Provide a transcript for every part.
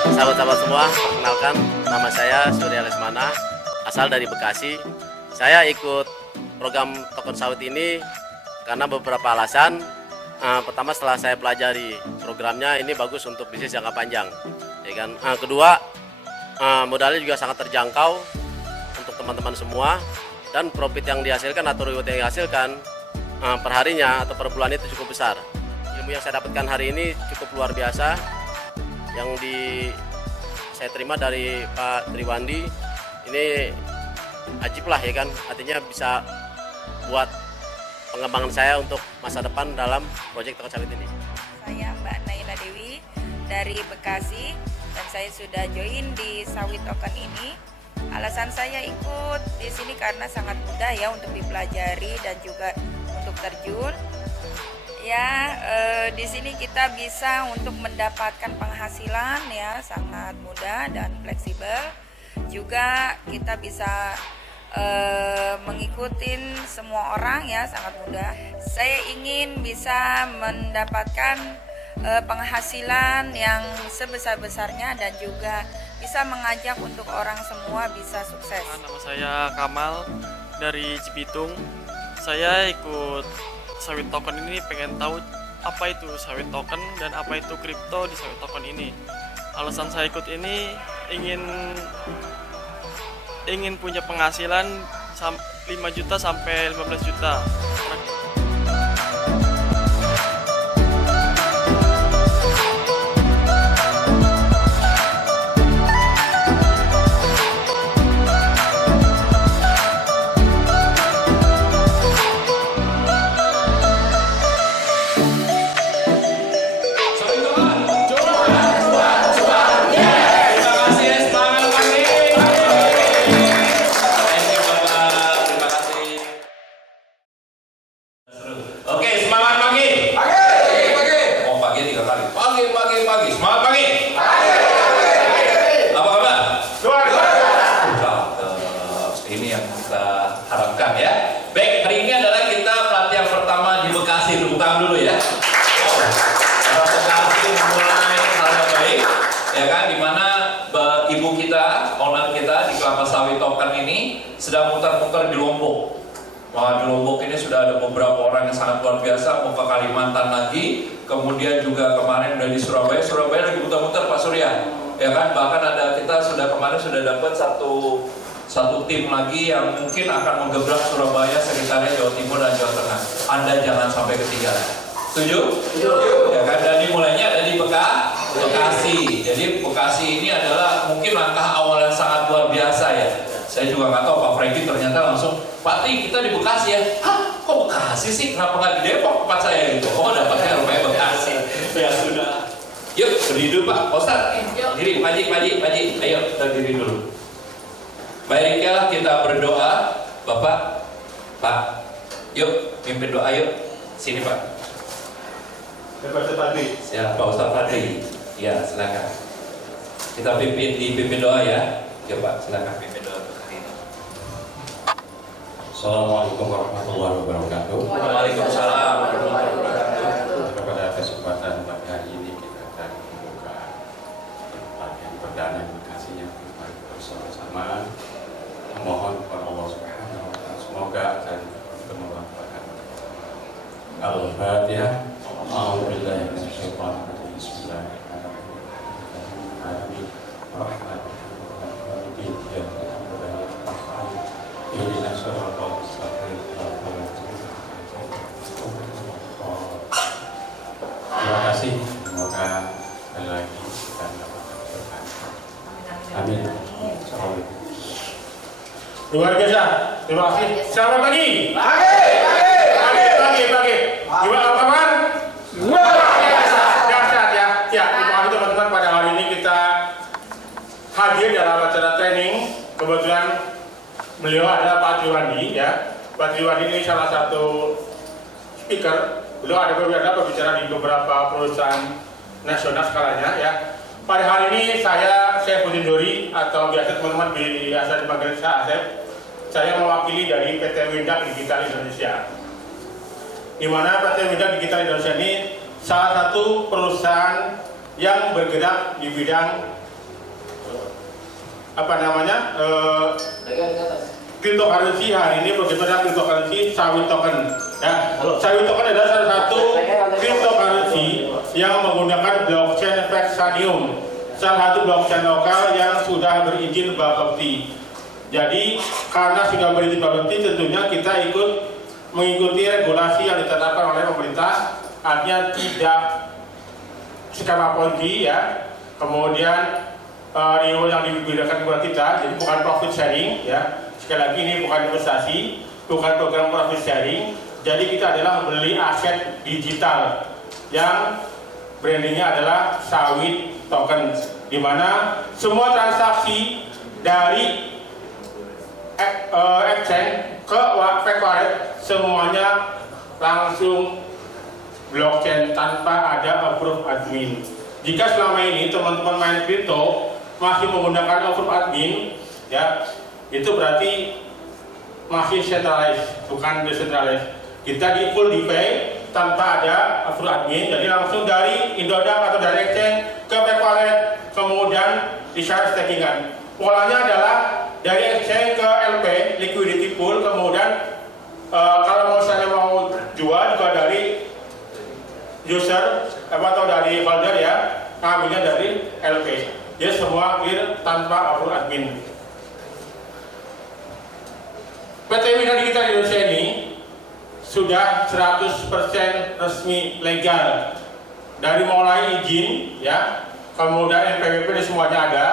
Sahabat-sahabat semua, perkenalkan nama saya Surya Lesmana, asal dari Bekasi. Saya ikut program Token Sawit ini karena beberapa alasan. Pertama, setelah saya pelajari programnya, ini bagus untuk bisnis jangka panjang. Ya kan? Kedua, modalnya juga sangat terjangkau untuk teman-teman semua, dan profit yang dihasilkan atau reward yang dihasilkan perharinya atau per bulan itu cukup besar. Ilmu yang saya dapatkan hari ini cukup luar biasa, yang saya terima dari Pak Triwandi ini ajib lah, ya kan, artinya bisa buat pengembangan saya untuk masa depan dalam proyek Token Sawit ini. Saya Mbak Naila Dewi dari Bekasi, dan saya sudah join di Sawit Token ini. Alasan saya ikut di sini karena sangat mudah ya untuk dipelajari dan juga untuk terjun. Ya, di sini kita bisa untuk mendapatkan penghasilan ya sangat mudah dan fleksibel. Juga kita bisa mengikuti semua orang ya sangat mudah. Saya ingin bisa mendapatkan penghasilan yang sebesar-besarnya dan juga bisa mengajak untuk orang semua bisa sukses. Nama saya Kamal dari Cibitung. Saya ikut Sawit Token ini pengen tahu apa itu Sawit Token dan apa itu kripto di Sawit Token ini. Alasan saya ikut ini ingin punya penghasilan 5 juta sampai 15 juta. Ini yang kita harapkan ya. Baik, hari ini adalah kita pelatihan pertama di Bekasi. Tepuk tangan dulu ya. Bekasi mulai hal yang baik, ya kan? Dimana ibu kita, owner kita di Kelapa Sawit Token ini sedang muter-muter di Lombok. Wah, di Lombok ini sudah ada beberapa orang yang sangat luar biasa. Mau ke Kalimantan lagi, kemudian juga kemarin udah di Surabaya. Surabaya lagi muter-muter Pak Surya, ya kan? Bahkan ada kita kemarin sudah dapat satu tim lagi yang mungkin akan menggebrak Surabaya, sekitarnya Jawa Timur dan Jawa Tengah. Anda jangan sampai ketinggalan. Setuju? Setuju. Ya kan, dan dimulainya dari Bekasi. Jadi Bekasi ini adalah mungkin langkah awal yang sangat luar biasa ya. Saya juga nggak tahu Pak Franky ternyata langsung, Pak Tri, kita di Bekasi ya. Hah? Kok Bekasi sih? Kenapa nggak di Depok tempat saya gitu? Oh, dapatnya rupanya Bekasi. Ya sudah. Yuk, berdiri dulu Pak. Ustaz, diri, Pak Haji. Ayo, kita diri dulu. Baiklah, kita berdoa. Pak, yuk pimpin doa yuk. Sini Pak. Pak Fadli. Ya, Pak Ustaz Fadli. Ya, silakan. Kita dipimpin doa ya. Ya Pak, silakan pimpin doa untuk hari ini. Assalamualaikum warahmatullahi wabarakatuh. Waalaikumsalam warahmatullahi wabarakatuh. Pada kesempatan pagi hari ini kita akan membuka pelatihan perdana Bekasi yang bersama-sama. Mohon kepada Allah Subhanahu wa Ta'ala semoga akan bermanfaat. Al-Fatihah. A'udzubillahi minasyaitonir rajim. Bismillahirrahmanirrahim. Terima kasih. Semoga sekali lagi kita mendapatkan berkah. Amin. Luar biasa, terima kasih. Selamat pagi. Pagi. Gimana kabar? Luar biasa. Dahsyat ya. Ya, terima kasih teman-teman. Pada hari ini kita hadir dalam acara training. Kebetulan beliau adalah Pak Triwandi ya. Pak Triwandi ini salah satu speaker. Beliau ada berbicara di beberapa perusahaan nasional skalanya ya. Pada hari ini saya Saifuddin Dori atau biasa teman-teman biasa dipanggil Asep. Saya mewakili dari PT Windak Digital Indonesia. Di mana PT Windak Digital Indonesia ini salah satu perusahaan yang bergerak di bidang cryptocurrency hari ini bagaimana cryptocurrency sawit token. Ya, sawit token adalah salah satu cryptocurrency yang menggunakan blockchain Vexanium, salah satu blockchain lokal yang sudah berizin Bapepti. Jadi karena sudah berizin Bapepti, tentunya kita mengikuti regulasi yang ditetapkan oleh pemerintah, artinya tidak skema Ponzi ya. Kemudian reward yang diberikan kepada kita, jadi bukan profit sharing ya. Sekali lagi ini bukan investasi, bukan program profit sharing. Jadi kita adalah beli aset digital yang brandingnya adalah sawit token, di mana semua transaksi dari exchange ke fake wallet semuanya langsung blockchain tanpa ada approve admin. Jika selama ini teman-teman main crypto masih menggunakan approve admin, ya itu berarti masih centralized, bukan decentralized. Kita di full DeFi tanpa ada approve admin, jadi langsung dari Indodax atau dari exchange ke fake wallet, kemudian di share stakingan. Polanya adalah dari exchange ke LP, liquidity pool, kemudian kalau misalnya mau jual juga dari user atau dari holder ya, ngambilnya dari LP. Jadi semua clear tanpa approve admin. PT Wina Digital Indonesia ini sudah 100% resmi legal, dari mulai izin ya, kemudian NPWP dan semuanya ada,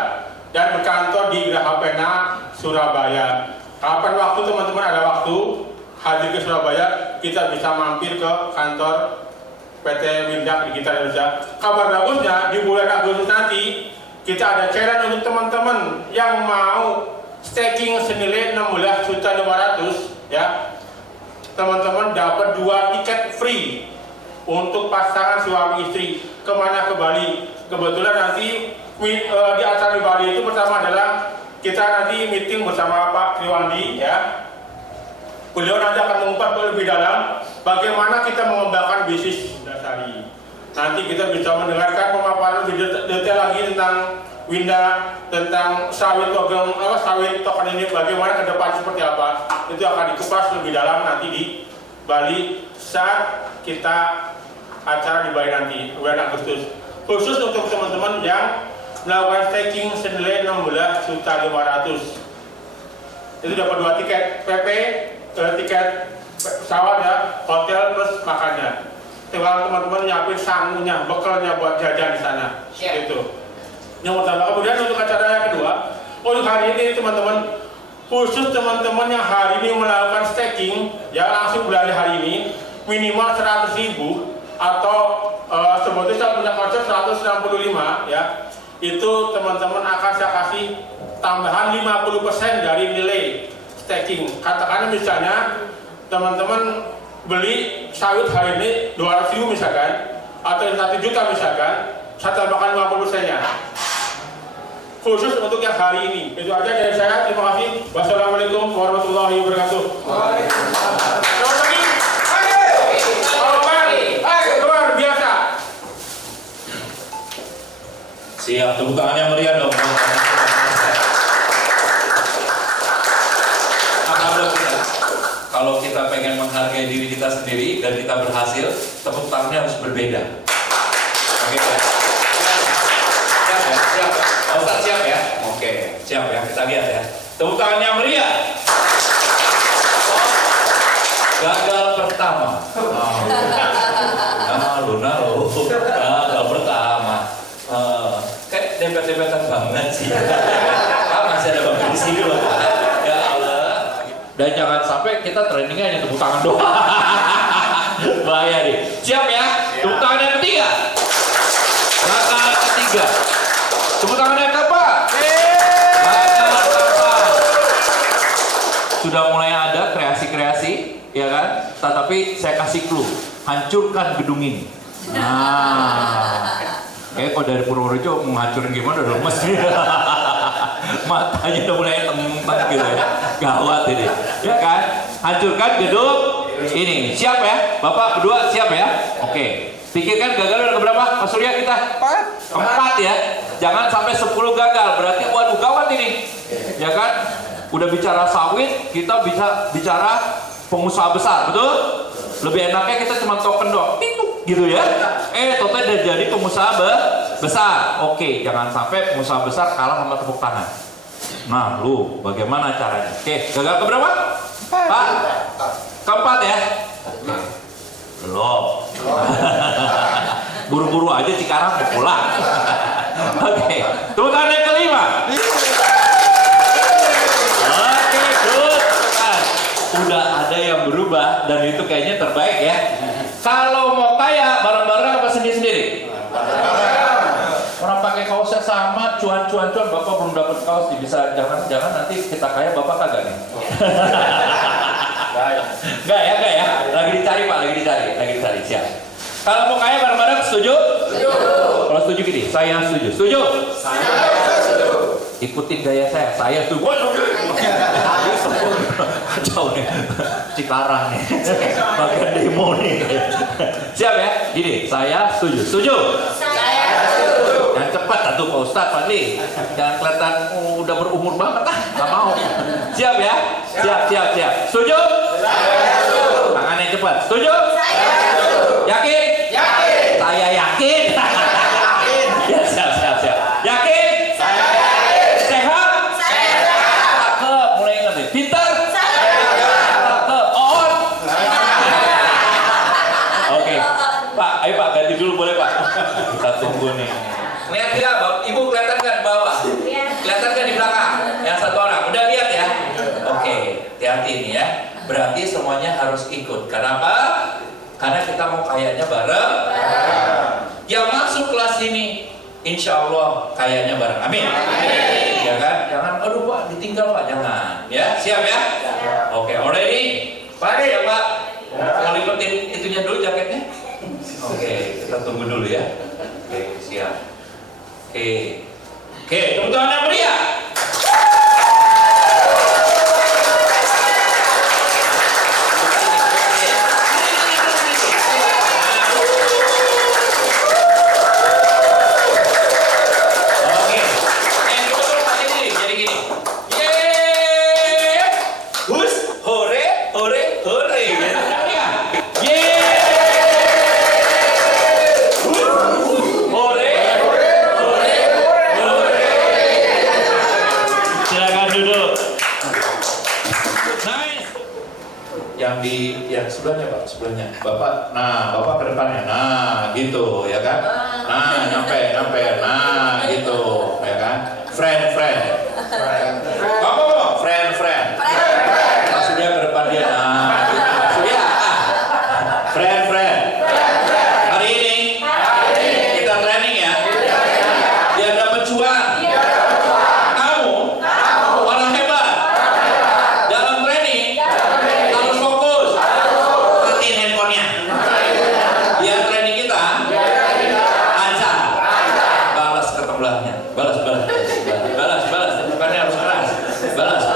dan berkantor di Geraha Pena, Surabaya. Kapan waktu teman-teman ada waktu hadir ke Surabaya, kita bisa mampir ke kantor PT Windak Digital Indonesia. Kabar bagusnya di bulan Agustus nanti kita ada challenge untuk teman-teman yang mau staking senilai 16.500.000 ya. Teman-teman dapat 2 tiket free untuk pasangan suami istri kemana, ke Bali. Kebetulan nanti di acara di Bali itu pertama adalah kita nanti meeting bersama Pak Triwandi ya. Beliau nanti akan mengungkap lebih dalam bagaimana kita mengembangkan bisnis Dasari. Nanti kita bisa mendengarkan pemaparan lebih detail lagi tentang Winda, tentang sawit token ini, bagaimana ke depan seperti apa. Itu akan dikupas lebih dalam nanti di Bali saat kita acara di Bali nanti bulan Agustus. Khusus untuk teman-teman yang melakukan staking senilai 16.500.000. Itu dapat 2 tiket PP, tiket pesawat ya, hotel plus makannya. Tinggal teman-teman nyiapin sangunya, bekalnya buat jajan di sana. Gitu. Yang pertama, kemudian untuk acara yang kedua, untuk hari ini teman-teman, khusus teman-teman yang hari ini melakukan staking, ya langsung beralih hari ini, minimal 100.000 atau sebetulnya saya punya konsep 165 ya, itu teman-teman akan saya kasih tambahan 50% dari nilai staking. Katakan misalnya teman-teman beli sawit hari ini 200.000 misalkan, atau 1 juta misalkan, saya tambahkan 50%-nya. Khusus untuk yang hari ini. Itu aja dari saya. Terima kasih. Wassalamualaikum warahmatullahi wabarakatuh. Luar biasa. Siap, tepuk tangan yang meriah dong. Kalau kita pengen menghargai diri kita sendiri dan kita berhasil, tepuk tangannya harus berbeda. Oke ya? Siap ya? Siap. Ustaz siap ya? Oke, siap ya, kita lihat ya. Tepuk tangan yang meriah. Gagal pertama. Gagal pertama. Kayak dempet-dempetan banget sih. Masih ada bang di sini loh. Ya Allah. Dan jangan sampai kita trainingnya hanya tepuk tangan doang. Bahaya nih. Siap ya? Tepuk tangan yang ketiga. Langkah ketiga. Tepuk tangan yang keempat. Sudah mulai ada kreasi-kreasi, ya kan? Tetapi saya kasih clue, hancurkan gedung ini. Nah, kalau dari Purworejo menghancurin gimana udah lemes. Matanya udah mulai tempat gitu ya, gawat ini, ya kan? Hancurkan gedung Ini siap ya? Bapak berdua siap ya? Oke. Pikirkan gagal udah keberapa? Mas Surya kita? 4 ya. Jangan sampai 10 gagal. Berarti waduh gawat ini. Ya kan? Udah bicara sawit, kita bisa bicara pengusaha besar, betul? Lebih enaknya kita cuma token doang, gitu ya. Total udah jadi pengusaha besar. Oke, jangan sampai pengusaha besar kalah sama tepuk tangan. Nah, lu bagaimana caranya? Oke, gagal keberapa? Pak, keempat ya? Belum. Buru-buru aja Cikarang mau pulang. Oke, tepuk tangan yang kelima. Oke, good. Udah ada yang berubah dan itu kayaknya terbaik ya. Kalau mau kaya bareng-bareng apa sendiri-sendiri? Orang pakai kaosnya sama, cuan, bapak belum dapat kaos, bisa jangan nanti kita kaya bapak kagak nih. Enggak ya. Lagi dicari Pak, lagi dicari. Siap. Kalau mau kaya bareng-bareng setuju? Setuju. Kalau setuju gini, saya setuju. Setuju? Saya setuju. Ikutin gaya saya setuju. Kacau nih, Cikarang nih, bagian demo nih. Siap ya? Gini, saya setuju. Setuju? Saya setuju. Yang cepat atuh Pak Ustadz, Fadli. Jangan kelihatan udah berumur banget nggak mau. Siap ya? Siap. Setuju? Saya setuju. Tangan yang cepat. Setuju? Saya setuju. Yakin? Yakin. Saya yakin. Ya, siap. Yakin? Saya yakin. Sehat? Saya sehat. Cakep, mulai ingat nih. Pintar? Saya cakep. On? Oke. Pak, ayo Pak, ganti dulu boleh Pak? Kita tunggu nih. Lihat tidak, Ibu kelihatan kan bawah? Kelihatan kan di belakang? Yang satu orang, udah lihat ya? Oke, hati-hati nih ya. Berarti semuanya harus ikut. Kenapa? Karena kita mau kayaknya bareng. Yang masuk kelas ini, insya Allah kayaknya bareng. Amin. Ya kan? Jangan, aduh Pak, ditinggal Pak, jangan. Ya, siap ya? Oke, already? Pak, ya Pak? Mau lipetin itunya dulu jaketnya? Oke, kita tunggu dulu ya. Oke, siap. Oke, tepuk tangan yang meriah. Sebelahnya Bapak, Bapak ke depannya, gitu ya kan, nyampe, gitu ya kan, friend, ngomong, friend, maksudnya ke depan dia, gitu. Maksudnya, friend, hari ini kita training ya, biar dapat cuan. Kamu orang hebat, dalam training harus fokus. Biar training kita lancar. Balas ke sebelahnya. Balas. Bukannya harus keras. Balas.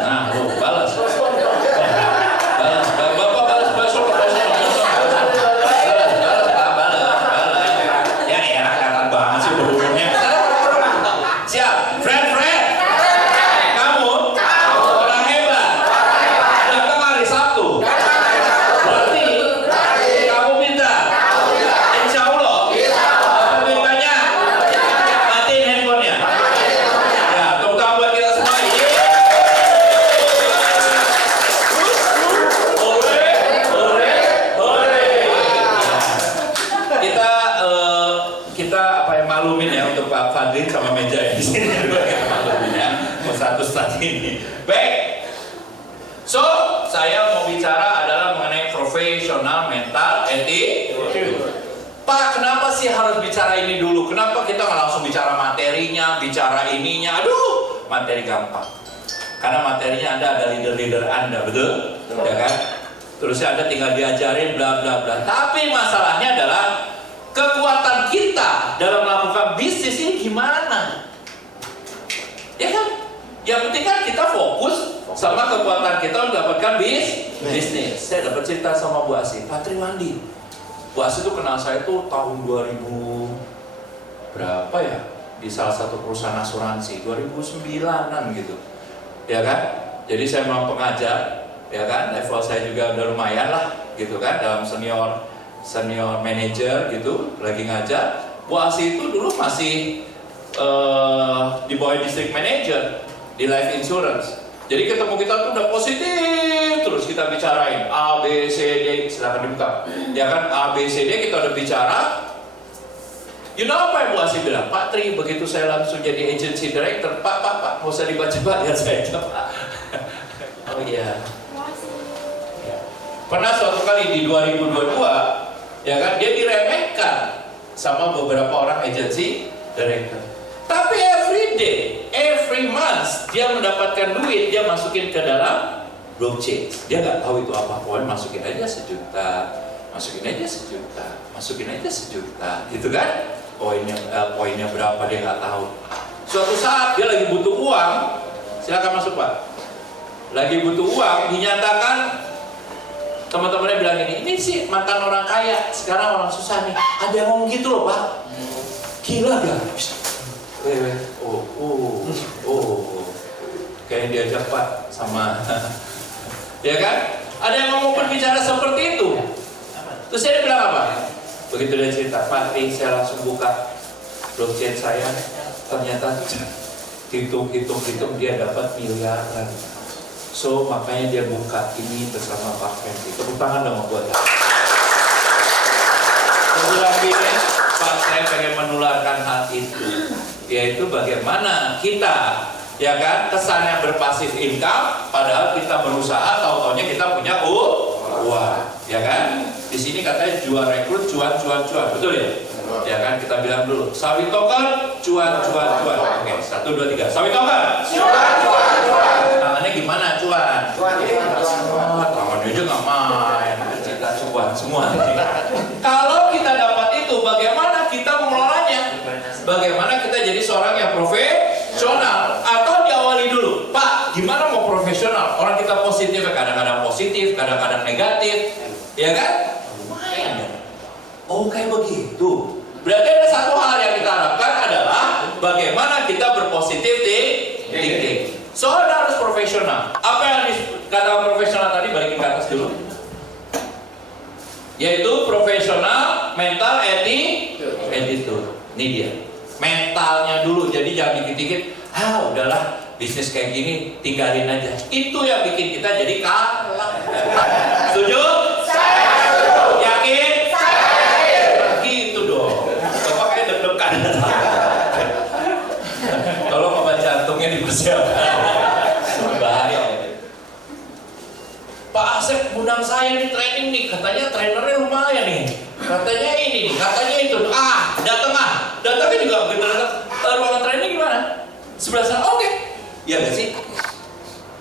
Nah, balas. Bapak balas. Ya, kelihatan banget sih hubungannya. Siap, friend. Kamu orang hebat. Datang hari Sabtu. Berarti kamu pintar. Insya Allah. Pemintanya matiin handphonenya. Ya, tepuk tangan buat kita semua. Hore. Kita maklumin ya untuk Pak Fadli sama meja yang di sini. Kita maklumin ya. Satu tadi ini. Baik. So, saya mau bicara adalah mengenai profesional mental attitude. Pak, kenapa sih harus bicara ini dulu? Kenapa kita nggak langsung bicara materinya, bicara ininya? Aduh, materi gampang. Karena materinya ada leader-leader Anda, betul? Ya kan? Terusnya Anda tinggal diajarin bla bla bla. Tapi masalahnya adalah kekuatan kita dalam melakukan bisnis ini gimana? Ya kan? Yang penting kan kita fokus sama kekuatan kita untuk mendapatkan bisnis. Saya dapat cerita sama Bu Asi, Pak Triwandi. Bu Asi itu kenal saya tuh tahun 2000 berapa ya? Di salah satu perusahaan asuransi 2009-an gitu. Ya kan? Jadi saya memang pengajar, ya kan? Level saya juga udah lumayan lah gitu kan, dalam senior manager gitu, lagi ngajar. Bu Asi itu dulu masih di bawah district manager di life insurance. Jadi ketemu kita tuh udah positif terus kita bicarain A, B, C, D, silakan dibuka. Ya kan, A, B, C, D kita udah bicara. You know apa yang Bu Asi bilang? Pak Tri, begitu saya langsung jadi agency director, Pak, mau usah dibaca Pak, ya saya coba. Oh iya. Pernah suatu kali di 2022, ya kan, dia diremehkan sama beberapa orang agency director. Tapi every day, every month dia mendapatkan duit, dia masukin ke dalam blockchain. Dia nggak tahu itu apa, pokoknya masukin aja sejuta, gitu kan? Poinnya berapa dia nggak tahu. Suatu saat dia lagi butuh uang, silakan masuk Pak. Lagi butuh uang, dinyatakan teman-temannya bilang ini sih mantan orang kaya, sekarang orang susah nih. Ada yang ngomong gitu loh Pak. Gila gak? Kayaknya diajak Pak sama ya kan? Ada yang ngomong berbicara seperti itu. Terus saya bilang apa? Begitu dia cerita, Pak, saya langsung buka blockchain saya, ternyata hitung dia dapat miliaran. So makanya dia buka ini bersama Pak Fendi. Tepuk tangan dong buat saya. Setelah ini Pak, saya pengen menularkan hal itu, yaitu bagaimana kita, ya kan, kesannya berpasif income, padahal kita berusaha, tahu-taunya kita punya uang, ya kan? Di sini katanya jual rekrut, cuan, betul ya? Ya kan, kita bilang dulu, sawit token, cuan. Oke, 1, 2, 3, sawit token, cuan. Tangannya gimana, cuan? Tangannya aja nggak main, kita cuan semua. Kalau kita dapat itu, bagaimana kita mengelolanya? Bagaimana kita jadi seorang yang profesional? Atau diawali dulu, Pak, gimana mau profesional? Orang kita positif, kadang-kadang positif, kadang-kadang negatif, ya kan? Lumayan ya. Oh, kayak begitu. Berarti ada satu hal yang kita harapkan adalah bagaimana kita berpositif thinking. Soalnya harus profesional. Apa yang kata profesional tadi, balikin ke atas dulu. Yaitu profesional, mental, attitude. Ini dia. Mentalnya dulu, jadi jangan dikit-dikit, udahlah bisnis kayak gini, tinggalin aja. Itu yang bikin kita jadi kalah. Setuju? Saya setuju. Yakin? Saya yakin. Gitu dong. Bapak kayak deg-degan. Tolong obat jantungnya dipersiapkan. Bahaya. Pak Asep undang saya di training nih, katanya trainernya lumayan nih. Katanya ini nih, katanya itu. Datangnya juga begitu datang. Ruangan training gimana? Sebelah sana, oke. Iya gak sih?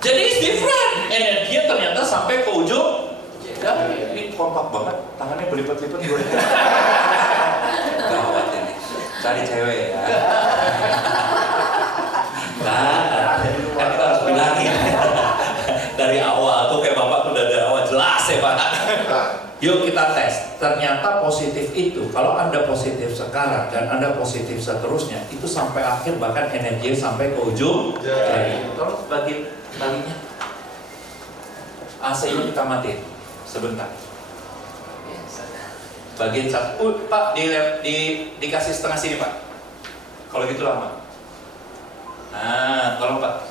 Jadi it's different. Energinya ternyata sampai ke ujung. Ya, ini kompak banget. Tangannya berlipat-lipat. Gawat ini. Cari cewek ya. Nah, kan kita harus bilangin. Dari awal tuh kayak bapak tuh udah dari awal jelas ya Pak. Yuk kita tes. Ternyata positif itu, kalau Anda positif sekarang dan Anda positif seterusnya, itu sampai akhir bahkan energi sampai ke ujung. Tolong bagi talinya. AC ini kita matiin sebentar. Bagian satu, Pak, dikasih setengah sini Pak. Kalau gitu lama. Nah, tolong Pak,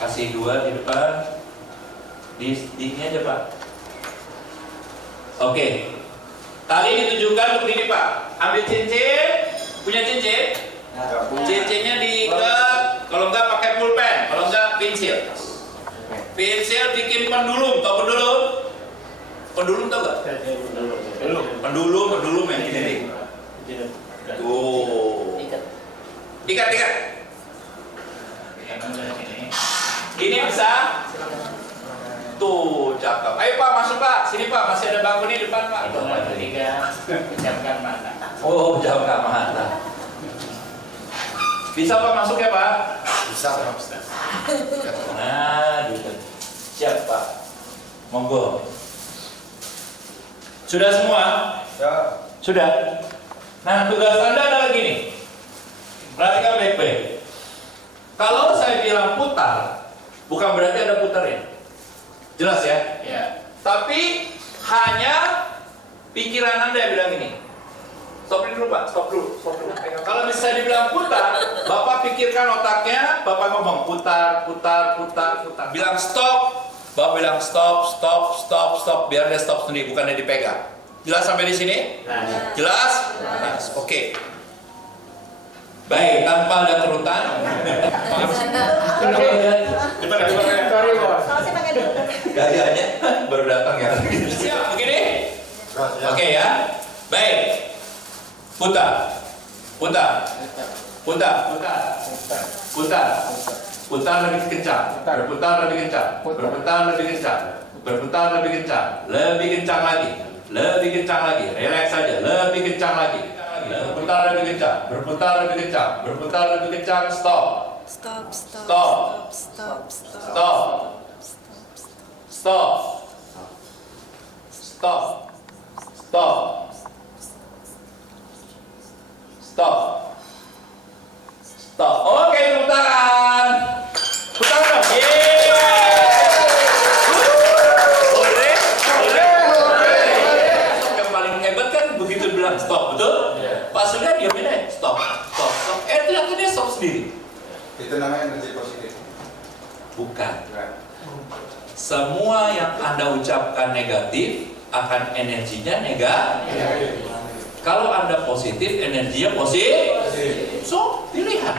kasih 2 di depan. Di ini aja Pak. Oke. Tali ditujukan untuk ini Pak. Ambil cincin. Punya cincin? Cincinnya diikat. Kalau enggak pakai pulpen. Kalau enggak pensil. Pensil bikin pendulum. Tahu pendulum? Pendulum tahu gak? Pendulum yang gini nih. Tuh. Ikat. Ini bisa. Tuh, cakep. Ayo Pak, masuk Pak. Sini Pak, masih ada bangku di depan Pak. Itu Pak, pejamkan mata. Oh, pejamkan mata. Bisa Pak masuk ya Pak? Nah, gitu. Siap Pak. Monggo. Sudah semua? Sudah. Nah, tugas Anda adalah gini. Perhatikan baik-baik. Kalau saya bilang putar, bukan berarti ada putarnya. Jelas ya? Ya. Tapi hanya pikiran Anda yang bilang ini. Stop dulu Pak, stop dulu. Kalau bisa dibilang putar, Bapak pikirkan otaknya, Bapak ngomong putar. Bilang stop, Bapak bilang stop, biar dia stop sendiri, bukannya dipegang. Jelas sampai di sini? Jelas? Oke. Baik, tanpa ada kerutan. Gayanya baru datang ya. Siap, begini? Oke ya. Baik. Putar lebih kencang, berputar lebih kencang, lebih kencang lagi, relax saja, lebih kencang lagi, berputar lebih kencang, stop, stop. Oke, putaran. Putaran dong. Boleh. Yang paling hebat kan begitu bilang stop, betul? Pak Surya diamin aja. Stop. Ternyata dia stop sendiri. Itu namanya energi positif. Bukan. Semua yang Anda ucapkan negatif akan energinya negatif. Kalau Anda positif, energinya positif. So, pilihan.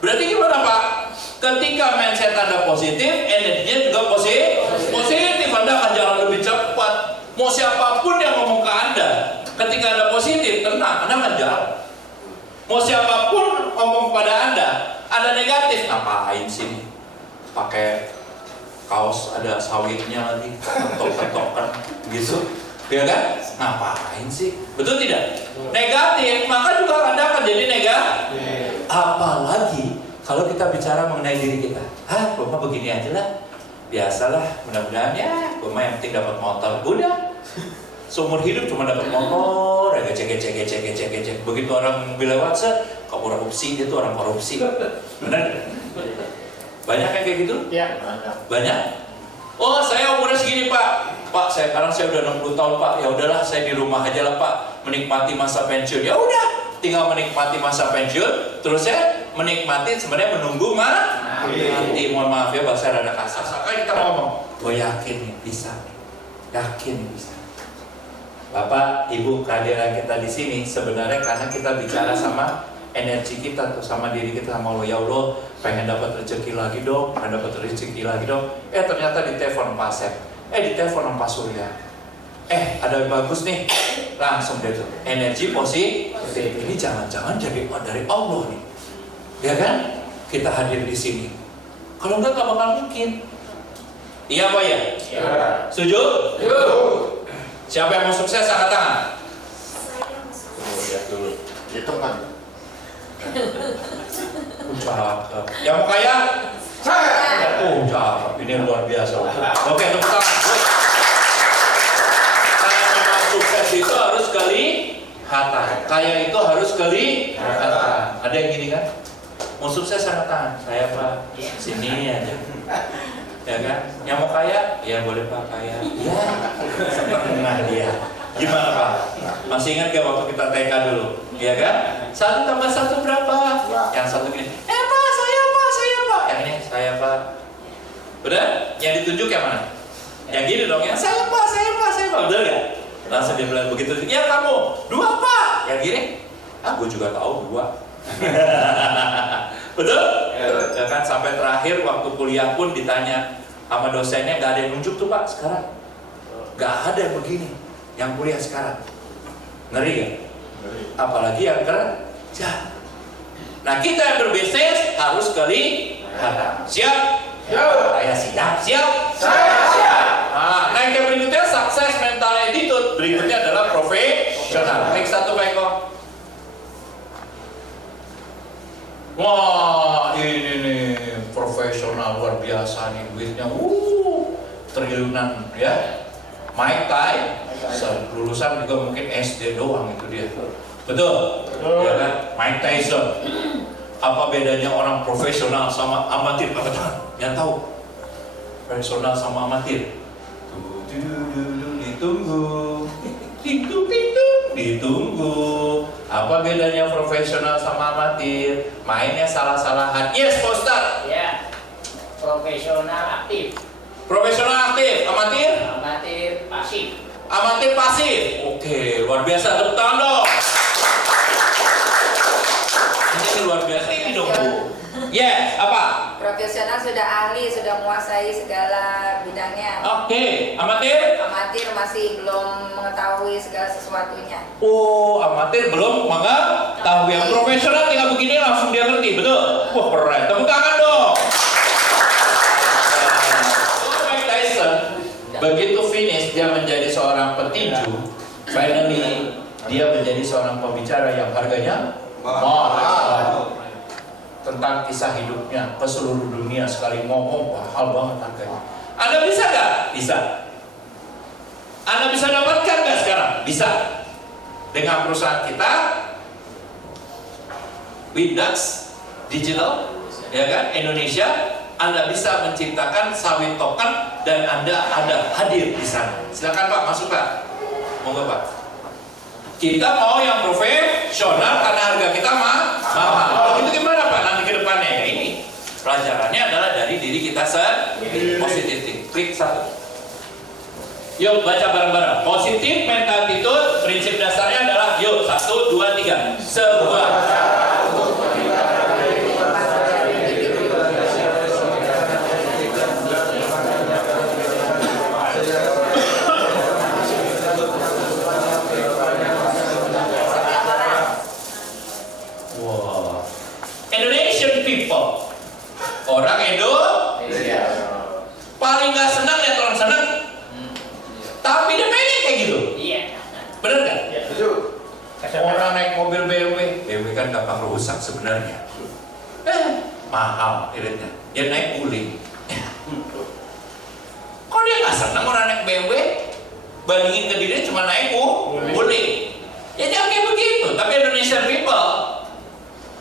Berarti gimana Pak? Ketika mindset Anda positif, energinya juga positif. Anda akan jalan lebih cepat. Mau siapapun yang ngomong ke Anda, ketika Anda positif, tenang, Anda akan jalan. Mau siapapun ngomong pada Anda negatif, ngapain sih? Pakai kaos ada sawitnya lagi, ketok-ketokan gitu. Ya kan? Ngapain sih? Betul tidak? Negatif, maka juga Anda akan jadi negatif. Apalagi kalau kita bicara mengenai diri kita. Gua mah begini aja lah. Biasalah, mudah-mudahan ya, gua mah yang penting dapat motor. Udah. Seumur hidup cuma dapat motor, ya cek. Begitu orang bilang WhatsApp, korupsi, dia tuh orang korupsi. Benar? Banyak yang kayak gitu? Ya. Banyak? Oh, saya umurnya segini Pak. Sekarang saya udah 60 tahun Pak. Ya udahlah, saya di rumah aja lah Pak, menikmati masa pensiun. Ya udah, tinggal menikmati masa pensiun. Terus saya menikmati sebenarnya menunggu mati. Mohon maaf ya, bahasa rada kasar. Sampai kita ngomong, gue yakin nih bisa. Bapak, Ibu, kehadiran kita di sini sebenarnya karena kita bicara sama energi kita tuh, sama diri kita, sama Allah. Ya Allah, pengen dapat rezeki lagi dong, ternyata ditelepon Pak Asep, ditelepon Pak Surya, ada yang bagus nih, langsung deh tuh energi positif. Ini jangan-jangan dari Allah nih, ya kan? Kita hadir di sini. Kalau enggak bakal mungkin. Iya Pak ya? Iya. Setuju? Siapa yang mau sukses angkat tangan? Lihat dulu. Itu kan. Cakep. Yang mau kaya? Saya. Cakep. Ini luar biasa. Oke, tepuk tangan. Karena memang sukses itu harus kelihatan. Kaya itu harus kelihatan. Ada yang gini kan? Mau sukses angkat tangan. Saya Pak. Sini aja. Ya kan? Yang mau kaya? Ya boleh Pak, kaya. Ya. Setengah dia. Gimana Pak? Masih ingat gak waktu kita TK dulu? Iya kan? 1 tambah 1 berapa? Yang satu gini, Pak, saya Pak. Yang ini, saya Pak. Udah? Yang ditunjuk yang mana? Yang gini dong, yang saya Pak. Udah gak? Langsung dia bilang begitu. Ya kamu, 2 Pak. Yang gini, gue juga tahu 2. Betul? Ya kan? Sampai terakhir waktu kuliah pun ditanya sama dosennya, gak ada yang nunjuk tuh Pak sekarang. Gak ada yang begini. Yang kuliah sekarang. Ngeri gak? Apalagi yang kerja. Nah kita yang berbisnis harus kelihatan. Siap? Saya siap. Nah yang berikutnya sukses mental attitude. Berikutnya adalah profesional. Next satu Pak Eko. Wah ini biasa nih duitnya, triliunan ya. Mike Tyson, lulusan juga mungkin SD doang itu dia. Betul? Ya kan? Mike Tyson. Apa bedanya orang profesional sama amatir? Apa tangan? Yang tahu? Profesional sama amatir. Ditunggu. Ditunggu. Apa bedanya profesional sama amatir? Mainnya salah-salahan. Yes, Pak Ustadz. Ya, profesional aktif, Profesional aktif, amatir? amatir pasif. Amatir pasif. Oke, luar biasa. Tepuk tangan dong. Ini luar biasa ini dong, Bu. Yes, apa? Profesional sudah ahli, sudah menguasai segala bidangnya. Oke, amatir? Amatir masih belum mengetahui segala sesuatunya. Oh, amatir belum mengetahui. Yang profesional tinggal begini langsung dia ngerti, betul? Wah, keren. Tepuk tangan dong. Mike Tyson begitu finish dia menjadi seorang petinju. Finally dia menjadi seorang pembicara yang harganya mahal. Tentang kisah hidupnya ke seluruh dunia sekali ngomong mahal banget harganya. Anda bisa nggak? Bisa. Anda bisa dapatkan nggak sekarang? Bisa. Dengan perusahaan kita, Windax Digital, ya kan, Indonesia, Anda bisa menciptakan sawit token dan Anda ada hadir di sana. Silakan Pak, masuk Pak. Monggo Pak. Kita mau yang profesional karena harga kita mahal. Itu gimana Pak? Nanti ke depannya ya ini. Pelajarannya adalah dari diri kita sendiri. Positive thinking. Klik 1. Yuk baca bareng-bareng. Positif mental attitude, prinsip dasarnya adalah yuk 1, 2, 3. Sebuah Indonesian people, orang Indonesia paling gak senang lihat orang senang, tapi dia pengen kayak gitu. Iya. Bener kan? Setuju. Orang naik mobil BMW kan gampang rusak sebenarnya. Mahal iritnya. Dia naik guling. Kok dia nggak senang orang naik BMW? Bandingin ke diri cuma naik guling. Ya jangan kayak begitu. Tapi Indonesian people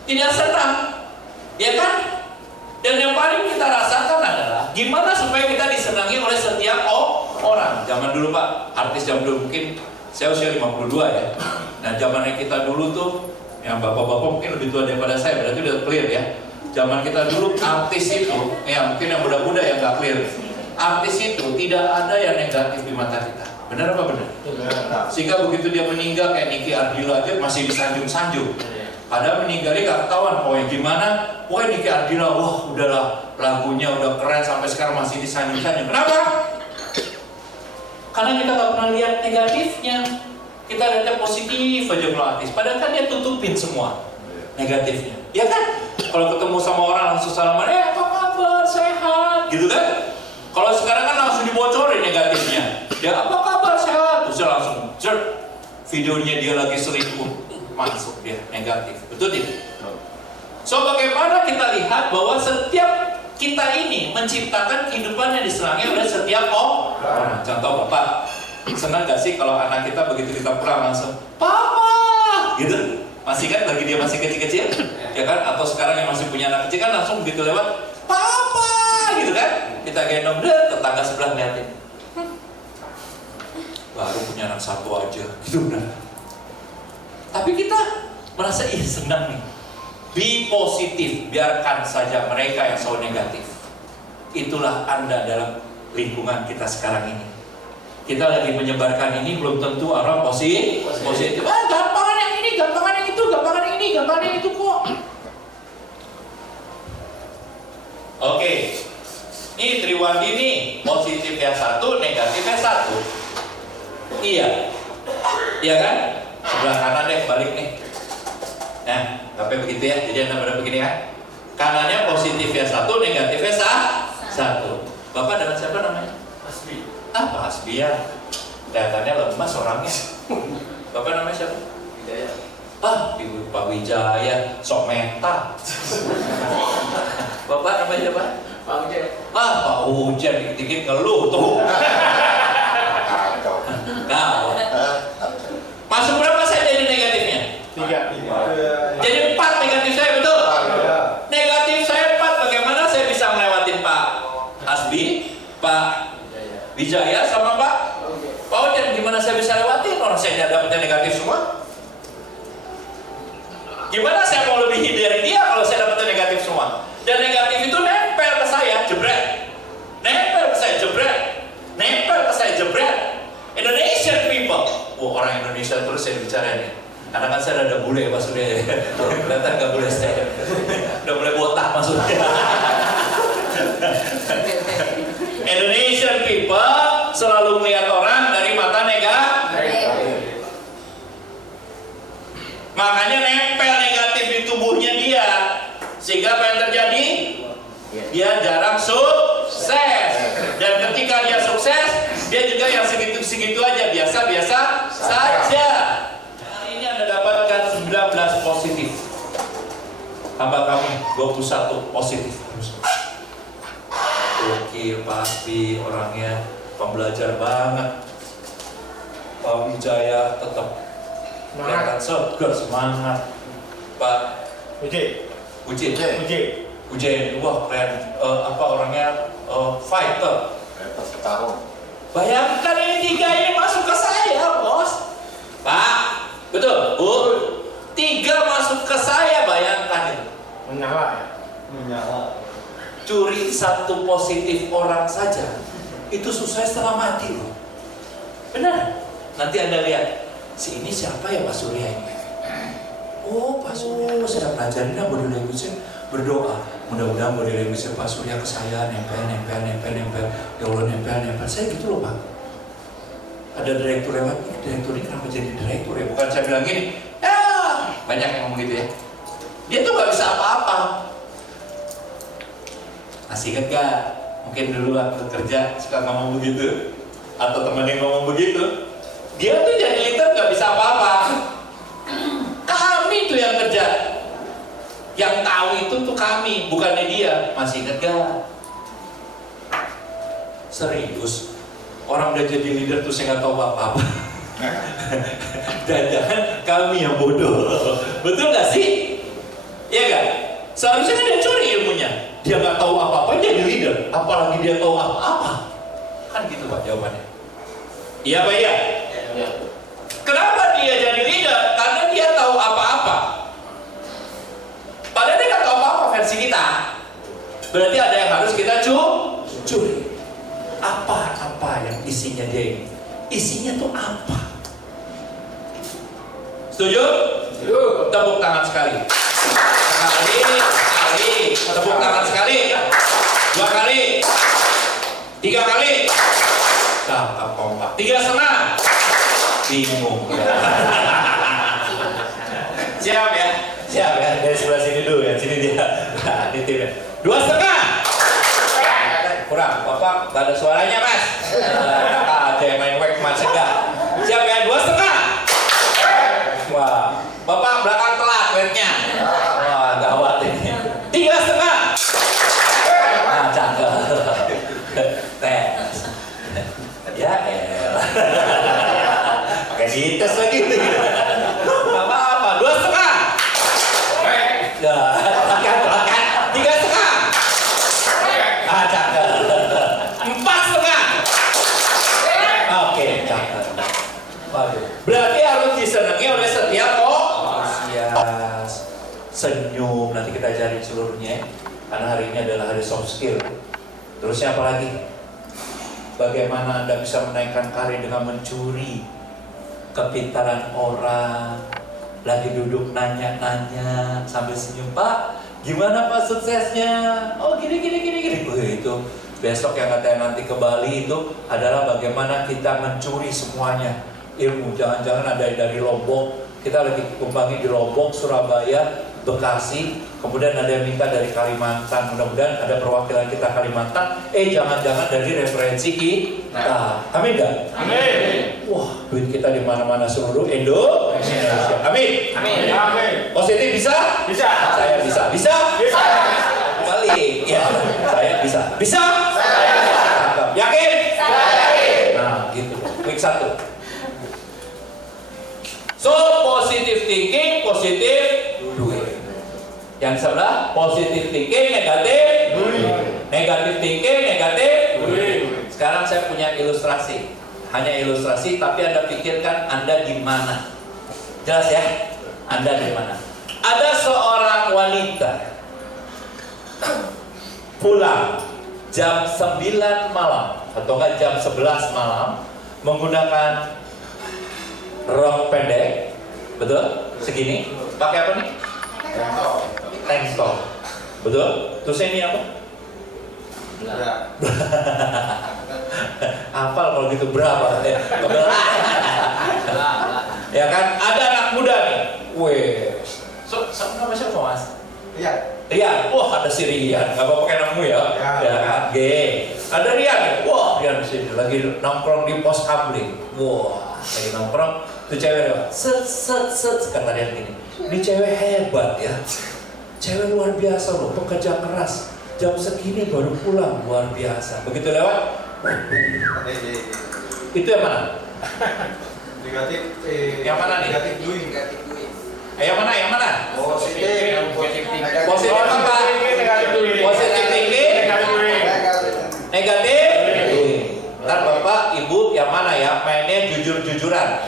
tidak senang, ya kan? Dan yang paling kita rasakan adalah gimana supaya kita disenangi oleh setiap orang. Zaman dulu Pak, artis zaman dulu mungkin saya usia 52 ya. Nah zamannya kita dulu tuh, yang bapak-bapak mungkin lebih tua daripada saya, berarti udah clear ya. Zaman kita dulu artis itu, ya mungkin yang muda-muda yang nggak clear. Artis itu tidak ada yang negatif di mata kita. Benar apa benar? Sehingga begitu dia meninggal kayak Niki Ardila aja masih disanjung-sanjung. Padahal meninggalnya gak ketahuan, oh gimana? Wah Niki Ardila, wah udahlah lagunya udah keren sampai sekarang masih disanjung-sanjung. Kenapa? Karena kita gak pernah lihat negatifnya. Kita lihatnya positif aja kalau artis. Padahal kan dia tutupin semua negatifnya. Ya kan? Kalau ketemu sama orang langsung salaman, apa kabar? Sehat? Gitu kan? Kalau sekarang kan langsung dibocorin negatifnya. Ya apa kabar? Sehat? Terus langsung videonya dia lagi selingkuh. Masuk dia negatif, betul tidak? So bagaimana kita lihat bahwa setiap kita ini menciptakan kehidupan yang disenangi oleh setiap orang. Contoh Bapak, senang gak sih kalau anak kita begitu kita pulang langsung Papa, gitu? Masih kan lagi dia masih kecil-kecil, ya kan? Atau sekarang yang masih punya anak kecil kan langsung begitu lewat Papa, gitu kan? Kita gendong deh, tetangga sebelah ngeliatin. Baru punya anak satu aja, gitu benar. Tapi kita merasa senang nih. Be positif, biarkan saja mereka yang selalu negatif. Itulah Anda dalam lingkungan kita sekarang ini. Kita lagi menyebarkan ini belum tentu orang positif. Gampangan yang ini, gampangan yang itu, gampangan yang ini, gampangan yang itu kok. Oke. Ini Triwandi nih, positifnya 1, negatifnya 1. Iya. Iya kan? Sebelah kanan deh, balik nih. Nah, tapi begitu ya, jadi Anda pada begini ya. Kanannya positifnya 1, negatifnya 1. Bapak dengan siapa namanya? Asbi. Pak Asbi ya. Kelihatannya lemas orangnya. Bapak namanya siapa? Wijaya. Ibu Pak Wijaya, sok meta. Bapak namanya siapa? Pak Ujan dikit-dikit ngeluh tuh. Kacau. Nah, masuk berapa saya jadi negatifnya? 3. Jadi 4 negatif saya, betul? Negatif saya 4, bagaimana saya bisa melewatin Pak Hasbi, Pak Wijaya, sama Pak Ujan? Gimana saya bisa lewatin? Orang saya tidak dapatnya negatif semua. Gimana saya mau lebihin dari dia kalau saya dapatnya negatif semua? Dan negatif itu nempel ke saya, jebret. Nempel ke saya, jebret. Nempel ke saya, jebret. Indonesian people. Oh, orang Indonesia terus saya bicara nih. Karena kan saya ada bule ya Pak Surya. Kelihatan gak bule saya. Udah mulai botak maksudnya. Indonesian people selalu melihat orang dari mata negatif. Makanya nempel negatif di tubuhnya dia. Sehingga apa yang terjadi? Dia jarang sukses. Dan ketika dia sukses, dia juga yang segitu-segitu aja, biasa-biasa saja. Hari ini Anda dapatkan 19 positif. Hamba kami 21 positif. Oke, pasti orangnya pembelajar banget. Pak Wijaya tetap kelihatan segar, semangat. Pak Ujen, wah keren. Apa orangnya fighter. Setahun. Bayangkan ini 3 ini masuk ke saya, bos. Pak, betul, Bu. 3 masuk ke saya, bayangkan itu. Menyala. Curi 1 positif orang saja, itu susah setengah mati loh. Benar. Nanti Anda lihat, si ini siapa ya Pak Surya ini? Oh, Pak Surya, sedang ngajarin body language, berdoa. Mudah-mudahan body language Pak Surya ke saya nempel. Ya Allah, nempel. Saya gitu loh Pak. Ada direktur lewat, direktur ini kenapa jadi direktur ya? Bukan saya bilang gini, ya banyak yang ngomong gitu ya. Dia tuh gak bisa apa-apa. Masih inget gak? Mungkin dulu waktu kerja suka ngomong begitu, atau temennya ngomong begitu. Dia tuh jadi leader gak bisa apa-apa. Kami tuh yang kerja. Yang tahu itu tuh kami, bukannya dia. Masih inget gak? Serius, orang udah jadi leader tuh saya gak tahu apa-apa. Jangan kami yang bodoh. Betul gak sih? Iya gak? Seharusnya kan dia curi ilmunya. Dia gak tahu apa-apa jadi leader. Apalagi dia tahu apa-apa. Kan gitu Pak jawabannya. Iya Pak iya? Kenapa dia jadi leader? Karena dia tahu apa-apa. Padahal dia gak tahu apa-apa versi kita. Berarti ada yang harus kita curi. Apa yang isinya dia ini? Isinya tuh apa? Setuju? Tepuk tangan sekali. Sekali. Tepuk tangan sekali. 2 kali. 3 kali. Cakap kompak. 3,5. Bingung. Siap ya? Dari sebelah sini dulu ya. Sini dia. Nitipnya. 2,5. Kurang, Bapak gak ada suaranya Mas. Ada yang main wek Mas enggak. Siap ya, 2,5. Wah, Bapak belakang telat weknya. Wah, gawat ini. 3,5. Nah, cakep. Tes. Ya elah. Pakai dites lagi. Gak apa-apa, 2,5. Ya, telat kan. 3,5. Ah, cakep. 4,5. Oke, cakep. Waduh. Berarti harus disenangi oleh setiap antusias. Senyum, nanti kita cari seluruhnya. Karena hari ini adalah hari soft skill. Terusnya apa lagi? Bagaimana Anda bisa menaikkan karir dengan mencuri kepintaran orang. Lagi duduk nanya-nanya sambil senyum, Pak, gimana Pak suksesnya? Oh gini. Itu besok yang katanya nanti ke Bali itu adalah bagaimana kita mencuri semuanya ilmu. Jangan-jangan ada dari Lombok, kita lagi kumpangi di Lombok, Surabaya, Bekasi, kemudian ada yang minta dari Kalimantan. Mudah-mudahan ada perwakilan kita Kalimantan. Jangan-jangan dari referensi kita. Amin enggak? Amin. Wah, duit kita di mana-mana seluruh Indonesia. Amin. Positif bisa? Bisa. Saya bisa. Bisa? Bisa. Balik. Ya, saya bisa. Yang sebelah positif thinking, negatif negatif thinking, negatif. Sekarang saya punya ilustrasi. Hanya ilustrasi, tapi Anda pikirkan Anda di mana. Jelas ya? Anda di mana? Ada seorang wanita pulang jam 9 malam atau enggak jam 11 malam menggunakan rok pendek, betul? Segini. Pakai apa nih? Tank top. Betul? Terus ini apa? Hafal kalau gitu berapa? Ya kan? Ada anak muda nih. Weh. Nama siapa Mas? Rian. Wah, ada si Rian. Gak apa-apa pakai namamu ya. Ya kan? G. Ada Rian. Wah, Rian di sini lagi nongkrong di pos kabling. Wah, lagi nongkrong. Tuh cewek lewat. Set kata Rian gini. Ini cewek hebat ya. Cewek luar biasa loh, pekerja keras. Jam segini baru pulang, luar biasa. Begitu lewat. Itu yang mana? Negatif. Yang mana nih? Negatif doing. Yang mana? Positif. Positif apa? Positif thinking. Negatif. Ntar Bapak, Ibu yang mana ya? Mainnya jujur-jujuran.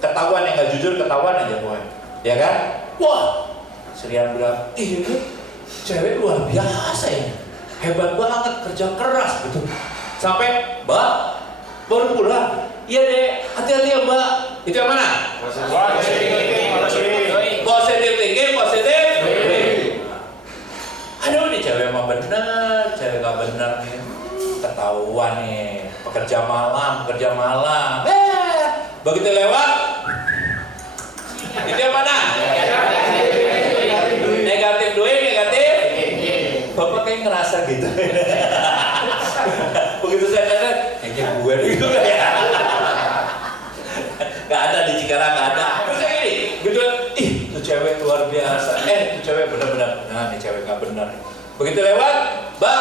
Ketahuan yang nggak jujur ketahuan aja boy. Ya kan? Wah, Rian bilang, ini cewek luar biasa ya, hebat banget, kerja keras gitu. Sampai, Mbak, baru pulang. Iya deh, hati-hati ya Mbak. Itu yang mana? Positif thinking, positif. Aduh, ini cewek emang bener, cewek gak bener nih. Ketahuan nih, pekerja malam. Begitu lewat, itu yang mana? Negatif doing, negatif. Bapak kayak ngerasa gitu. Begitu saya tanya, kayaknya gue gitu ya. Gak ada di Cikarang, gak ada. Terus kayak gini, gitu. Ih, itu cewek luar biasa. Itu cewek benar-benar. Nah, ini cewek gak benar. Begitu lewat, Mbak,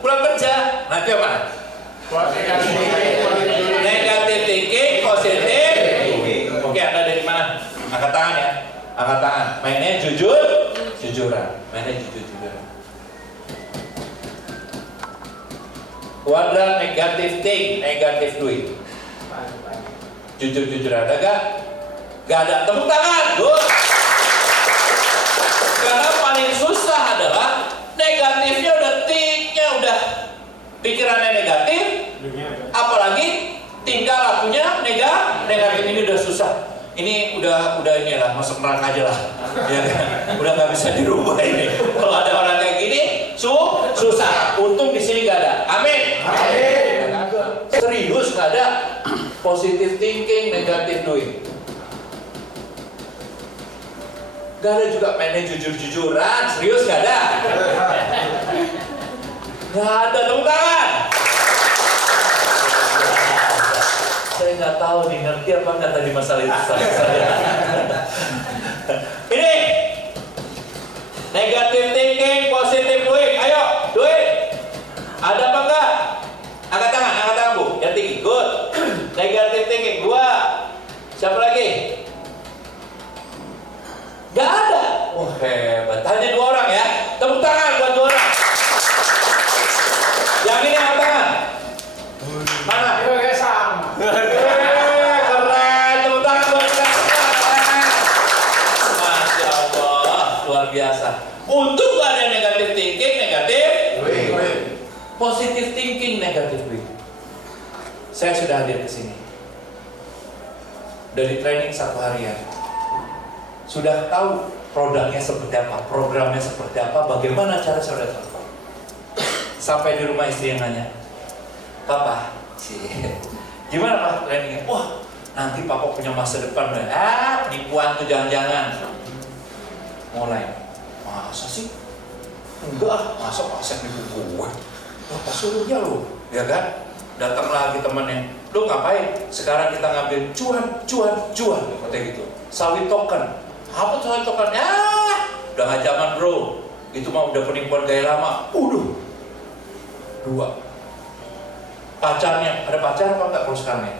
pulang kerja. Nah, itu yang mana? Negatif thinking, positif. Oke, Anda dari mana? Angkat tangan ya. Angkat tangan. Mainnya jujuran. Mainnya jujur-jujuran. Kuadran negatif think, negatif doing. Jujur-jujuran. Ada gak? Gak ada. Tepuk tangan. Good. Karena paling susah adalah negatifnya udah thinknya udah pikirannya negatif. Apalagi tingkah lakunya negatif ini udah susah. Ini udah inilah masuk neraka aja lah. Ya, udah nggak bisa dirubah ini. Kalau ada orang kayak gini, susah. Untung di sini nggak ada. Amin. Serius nggak ada. Positive thinking, negative doing. Nggak ada juga mainnya jujur-jujuran. Serius nggak ada. Nggak ada. Tepuk tangan. Saya nggak tahu nih, ngerti apa nggak tadi masalah itu saya. Ini negative thinking, positive doing. Ayo, doing. Ada apa enggak? Angkat tangan Bu, yang tinggi. Good. Negative thinking. 2. Siapa lagi? Nggak ada. Wah, hebat. Hanya 2 orang ya. Tepuk tangan buat 2 orang. Yang ini angkat tangan. Mana? Keren, tepuk tangan buat kita. Masya Allah, luar biasa. Untuk ada negatif thinking, negatif positive thinking, negatif doing. Saya sudah hadir ke sini. Dari training 1 harian. Sudah tahu produknya seperti apa, programnya seperti apa, bagaimana cara saudara tahu. Sampai di rumah istri yang nanya, Papa, gimana Pak trainingnya? Wah, nanti Papa punya masa depan. Penipuan tuh jangan-jangan. Mulai, masa sih? Enggak, masa nipu gue? Apa suruhnya lo? Ya kan? Datang lagi temannya, lo ngapain? Sekarang kita ngambil cuan, katanya gitu. Sawit token. Apa sawit token? Udah gak zaman bro. Itu mah udah penipuan gaya lama. 2. Pacarnya, ada pacar apa enggak kalau sekarang ya?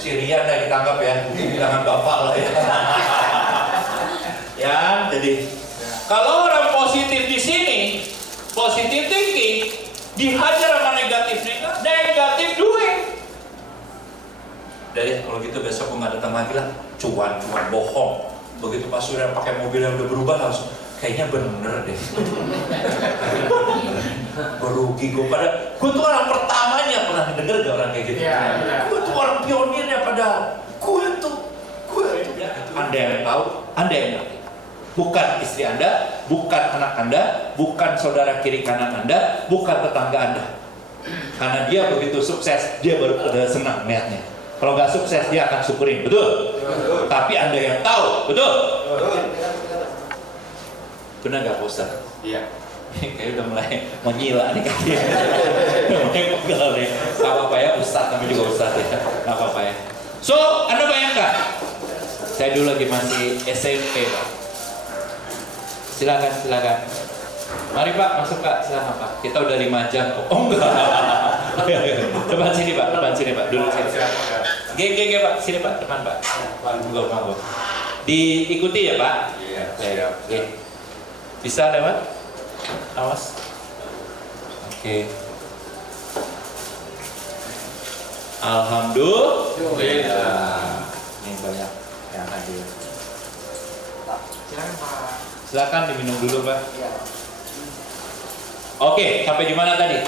Si Rian dah ditangkap ya, jangan bapak lah ya. Ya, jadi kalau orang positif di sini, positif thinking, dihajar sama negatif doing. Dari kalau gitu besok gue nggak datang lagi lah, cuan bohong. Begitu Pak Surya pakai mobil yang udah berubah langsung, kayaknya bener deh. Berugi gue tuh orang pertamanya, pernah denger gak orang kayak gitu? Gue tuh orang pionirnya pada gue tuh. Anda yang tahu, Anda yang ngerti. Bukan istri Anda, bukan anak Anda, bukan saudara kiri kanan Anda, bukan tetangga Anda. Karena dia begitu sukses, dia baru senang melihatnya. Kalau nggak sukses, dia akan syukurin, betul? Tapi Anda yang tahu, betul? Benar nggak, Pak Ustaz? Iya. Kayaknya udah mulai menyila nih kayaknya. Mulai pegel nih. Gak apa-apa ya, Ustaz, tapi juga Ustaz ya. Gak apa-apa ya. So, Anda bayangkan, saya dulu lagi masih SMP, Pak. Silakan. Mari Pak, masuk Pak, silakan Pak. Kita udah 5 jam kok. Oh enggak. Depan sini Pak, dulu sini. Geng Pak, sini Pak, depan Pak. Monggo. Diikuti ya Pak? Iya. Oke. Bisa lewat? Awas. Oke. Alhamdulillah. Ini banyak yang hadir. Silakan Pak. Silakan diminum dulu Pak. Oke, sampai di mana tadi?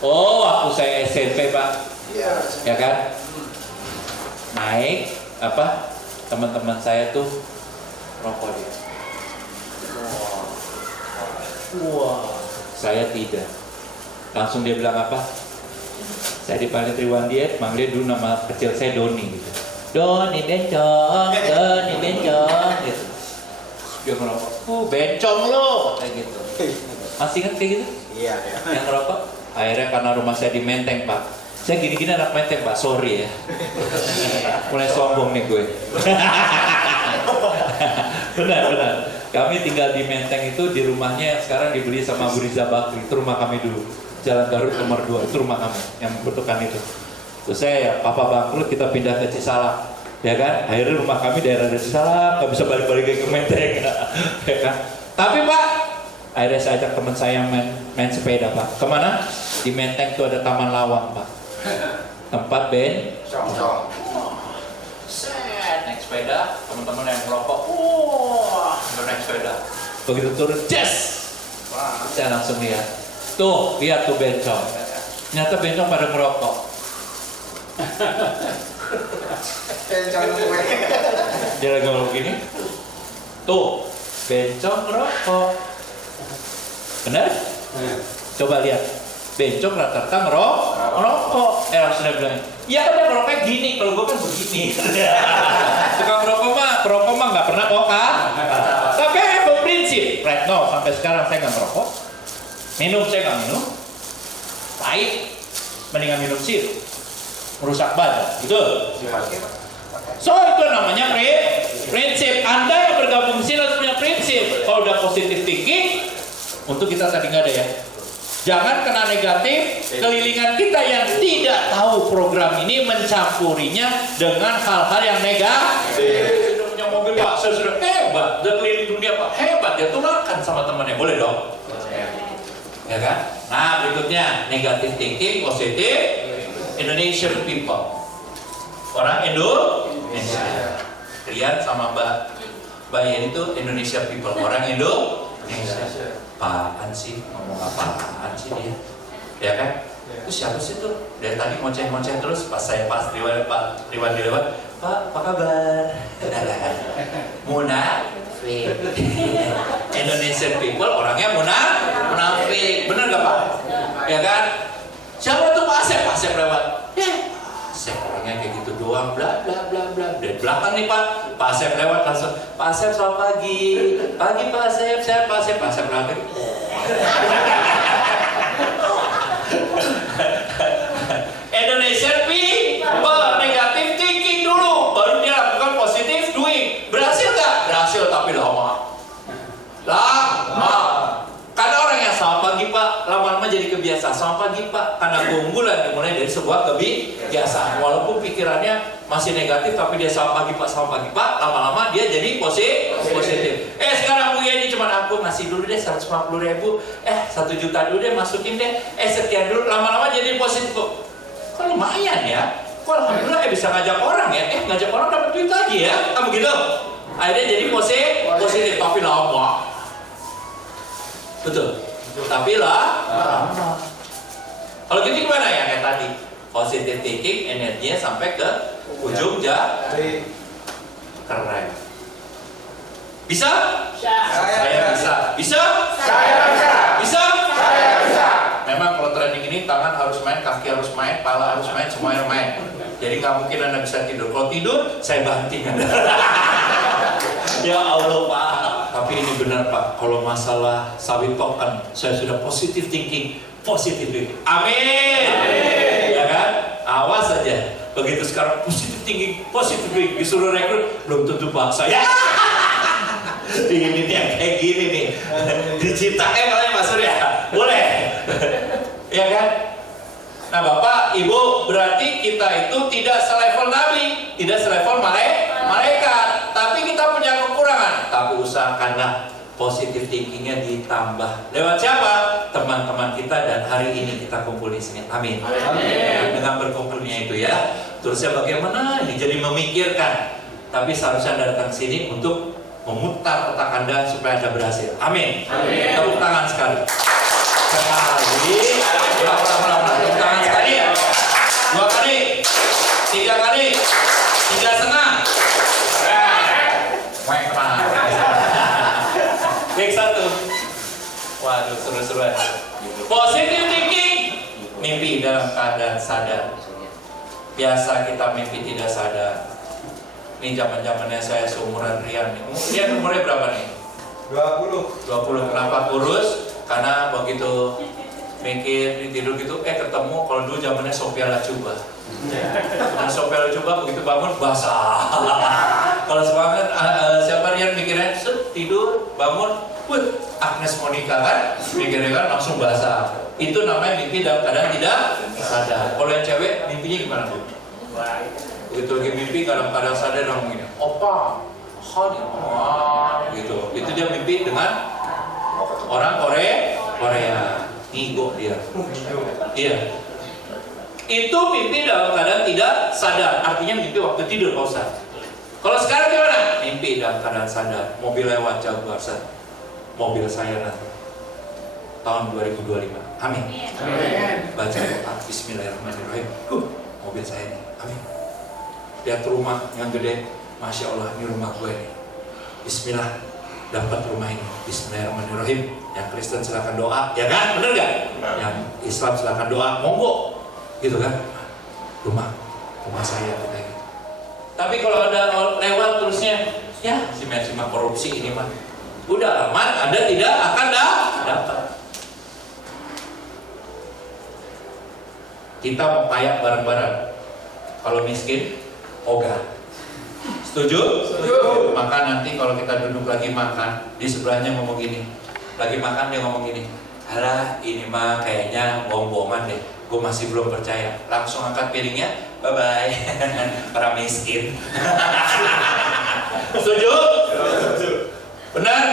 Oh, waktu saya SMP Pak. Iya. Ya kan? Naik apa? Teman-teman saya tuh rokok dia. Wah, saya tidak. Langsung dia bilang apa? Saya dipanggil Triwan Diet, manggil dulu nama kecil saya Doni gitu. Doni bencong gitu. Dia ngerokok, bencong lo, kayak gitu. Masih ingat kayak gitu? Iya. Yang ngerokok? Akhirnya karena rumah saya di Menteng Pak. Saya gini-gini anak Menteng Pak, sorry ya. Mulai sombong nih gue. Benar. Kami tinggal di Menteng itu, di rumahnya yang sekarang dibeli sama Bu Riza Bakri. Itu rumah kami dulu, Jalan Garut nomor 2, itu rumah kami yang bentukan itu. Terus saya ya, Papa bangkrut, kita pindah ke Cisalak, ya kan? Akhirnya rumah kami daerah Cisalak, nggak bisa balik-balik ke Menteng, ya kan? Tapi Pak, akhirnya saya ajak teman saya main sepeda Pak. Kemana? Di Menteng itu ada Taman Lawang Pak, tempat Song. naik sepeda, teman-teman yang merokok, naik sepeda. Begitu turun, saya langsung lihat. Lihat tuh bencong. Ternyata bencong pada merokok. Dia lagi ngomong begini. Bencong merokok. Benar? Coba lihat. Bencong rata-rata merokok. Langsung dia bilang, ya kan dia merokoknya gini, kalau gue kan begini. Tukang merokok mah nggak pernah kokak. Tapi berprinsip, right now sampai sekarang saya nggak merokok. Minum saya nggak minum. Pahit, mendingan minum sirup. Merusak badan, gitu. So itu namanya prinsip. Anda yang bergabung di sini harus punya prinsip. Kalau udah positif thinking, untuk kita tadi nggak ada ya. Jangan kena negatif, kelilingan kita yang tidak tahu program ini mencampurinya dengan hal-hal yang negatif. Sudah punya mobil Pak, saya sudah hebat, dan keliling dunia Pak, hebat, dia tularkan sama temannya, boleh dong? Ya kan? Nah berikutnya, negatif thinking, positif, Indonesian people. Orang Indonesia. Rian sama Mbak Yen itu Indonesia people, orang Indonesia. Apaan sih, ngomong apaan sih dia, ya kan? Itu siapa sih tuh? Dari tadi ngoceh-ngoceh terus, pas Riwan dilewat, Pak, apa kabar? Munafik. Indonesian people orangnya munafik, bener gak Pak? Ya kan? Siapa tuh Pak Asep lewat? Asep orangnya kayak gitu doang, bla bla bla bla. Dari belakang nih Pak Asep lewat langsung, Pak Asep selamat pagi Pak Asep, saya Pak Asep lagi. Indonesia people negatif thinking dulu, baru dia lakukan positif doing. Berhasil nggak? Berhasil tapi lama. Karena orang yang selamat pagi Pak, lama-lama jadi kebiasaan. Selamat pagi Pak, karena keunggulan dimulai dari sebuah kebiasaan. Walaupun pikirannya masih negatif, tapi dia selamat pagi Pak, lama-lama dia jadi positif. Sekarang Bu Yeni cuma aku aku ngasih dulu deh 150.000, 1 juta dulu deh masukin deh, sekian dulu, lama-lama jadi positif kok lumayan ya, kok alhamdulillah bisa ngajak orang ya, ngajak orang dapat duit lagi ya, kan begitu? Akhirnya jadi positif, tapi lama. Betul. Tapi lama. Kalau gitu gimana ya kayak tadi? Positive thinking, energinya sampai ke ujung jari. Keren. Bisa? Saya bisa. Bisa? Saya bisa. Bisa? Saya bisa. Memang kalau training ini tangan harus main, kaki harus main, kepala harus main, semuanya main. Jadi nggak mungkin Anda bisa tidur. Kalau tidur, saya banting Anda. Ya Allah Pak. Tapi ini benar Pak. Kalau masalah sawit token, saya sudah positive thinking, positive thinking. Amin. Ya kan? Awas saja. Begitu sekarang positive thinking, positive thinking, disuruh rekrut, belum tentu Pak. Saya ini yang kayak gini nih. Diciptakan oleh Mas Surya. Boleh. Ya kan? Nah Bapak, Ibu, berarti kita itu tidak selevel Nabi, tidak selevel malaikat, tapi kita punya kekurangan. Tapi usahakanlah positive thinkingnya ditambah. Lewat siapa? Teman-teman kita, dan hari ini kita kumpul di sini. Amin. Amin. Dengan berkumpulnya itu ya. Terusnya bagaimana? Ini jadi memikirkan. Tapi seharusnya Anda datang sini untuk memutar otak Anda supaya Anda berhasil. Amin. Amin. Tepuk tangan sekali. Sekali. Tepuk tangan sekali ya. 2 kali. 3 kali. 3,5. Baik 1. Waduh, seru-seruan. Positive thinking. Mimpi dalam keadaan sadar. Biasa kita mimpi tidak sadar. Ini zaman-zamannya saya seumuran Rian. Rian umurnya berapa nih? 20. Kenapa kurus? Karena begitu mikir tidur gitu, ketemu kalau dulu zamannya Sophia Lacuba. Dan Sophia Lacuba begitu bangun basah. Kalau semangat siapa Rian mikirnya tidur bangun, Agnes Monica kan, mikirnya kan langsung basah. Itu namanya mimpi dalam keadaan tidak sadar. Kalau yang cewek mimpinya gimana Bu? Begitu lagi mimpi dalam keadaan sadar orang begini, opa, gitu. Itu dia mimpi dengan orang Korea, ngigo dia. Iya. Itu mimpi dalam keadaan tidak sadar, artinya mimpi waktu tidur Pak Ustaz. Kalau sekarang gimana? Mimpi dalam keadaan sadar, mobil lewat Jaguar, mobil saya nanti tahun 2025. Amin. Baca doa Bismillahirrahmanirrahim. Mobil saya ini. Amin. Lihat rumah yang gede, Masya Allah, ini rumah gue nih. Bismillah, dapat rumah ini. Bismillahirrahmanirrahim. Yang Kristen silakan doa, ya kan? Bener gak? Yang Islam silakan doa, monggo. Gitu kan? Rumah saya kita gitu. Tapi kalau ada lewat terusnya, ya simak korupsi ini mah, udah aman, Anda tidak akan dapat. Kita mau kaya bareng-bareng. Kalau miskin, ogah. Setuju? Setuju. Maka nanti kalau kita duduk lagi makan, di sebelahnya ngomong gini. Lagi makan dia ngomong gini. Alah, ini mah kayaknya bohong-bohongan deh. Gue masih belum percaya. Langsung angkat piringnya. Bye-bye. Orang miskin. Setuju? Setuju. Benar?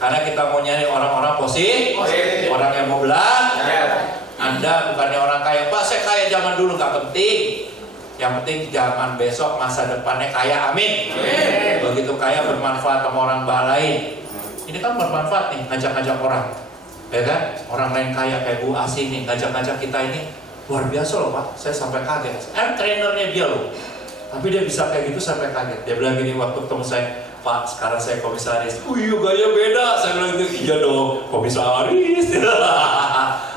Karena kita mau nyari orang-orang positif, orang yang mau belajar. Anda bukannya orang kaya, Pak saya kaya zaman dulu, gak penting. Yang penting zaman besok masa depannya kaya, amin. Begitu kaya bermanfaat sama orang lain. Ini kan bermanfaat nih, ngajak-ngajak orang, ya kan? Orang lain kaya kayak Bu Asi nih, ngajak-ngajak kita ini luar biasa loh Pak. Saya sampai kaget. Trainernya dia loh, tapi dia bisa kayak gitu sampai kaget. Dia bilang gini waktu ketemu saya, Pak sekarang saya komisaris. Iya gaya beda. Saya bilang gitu, iya dong komisaris.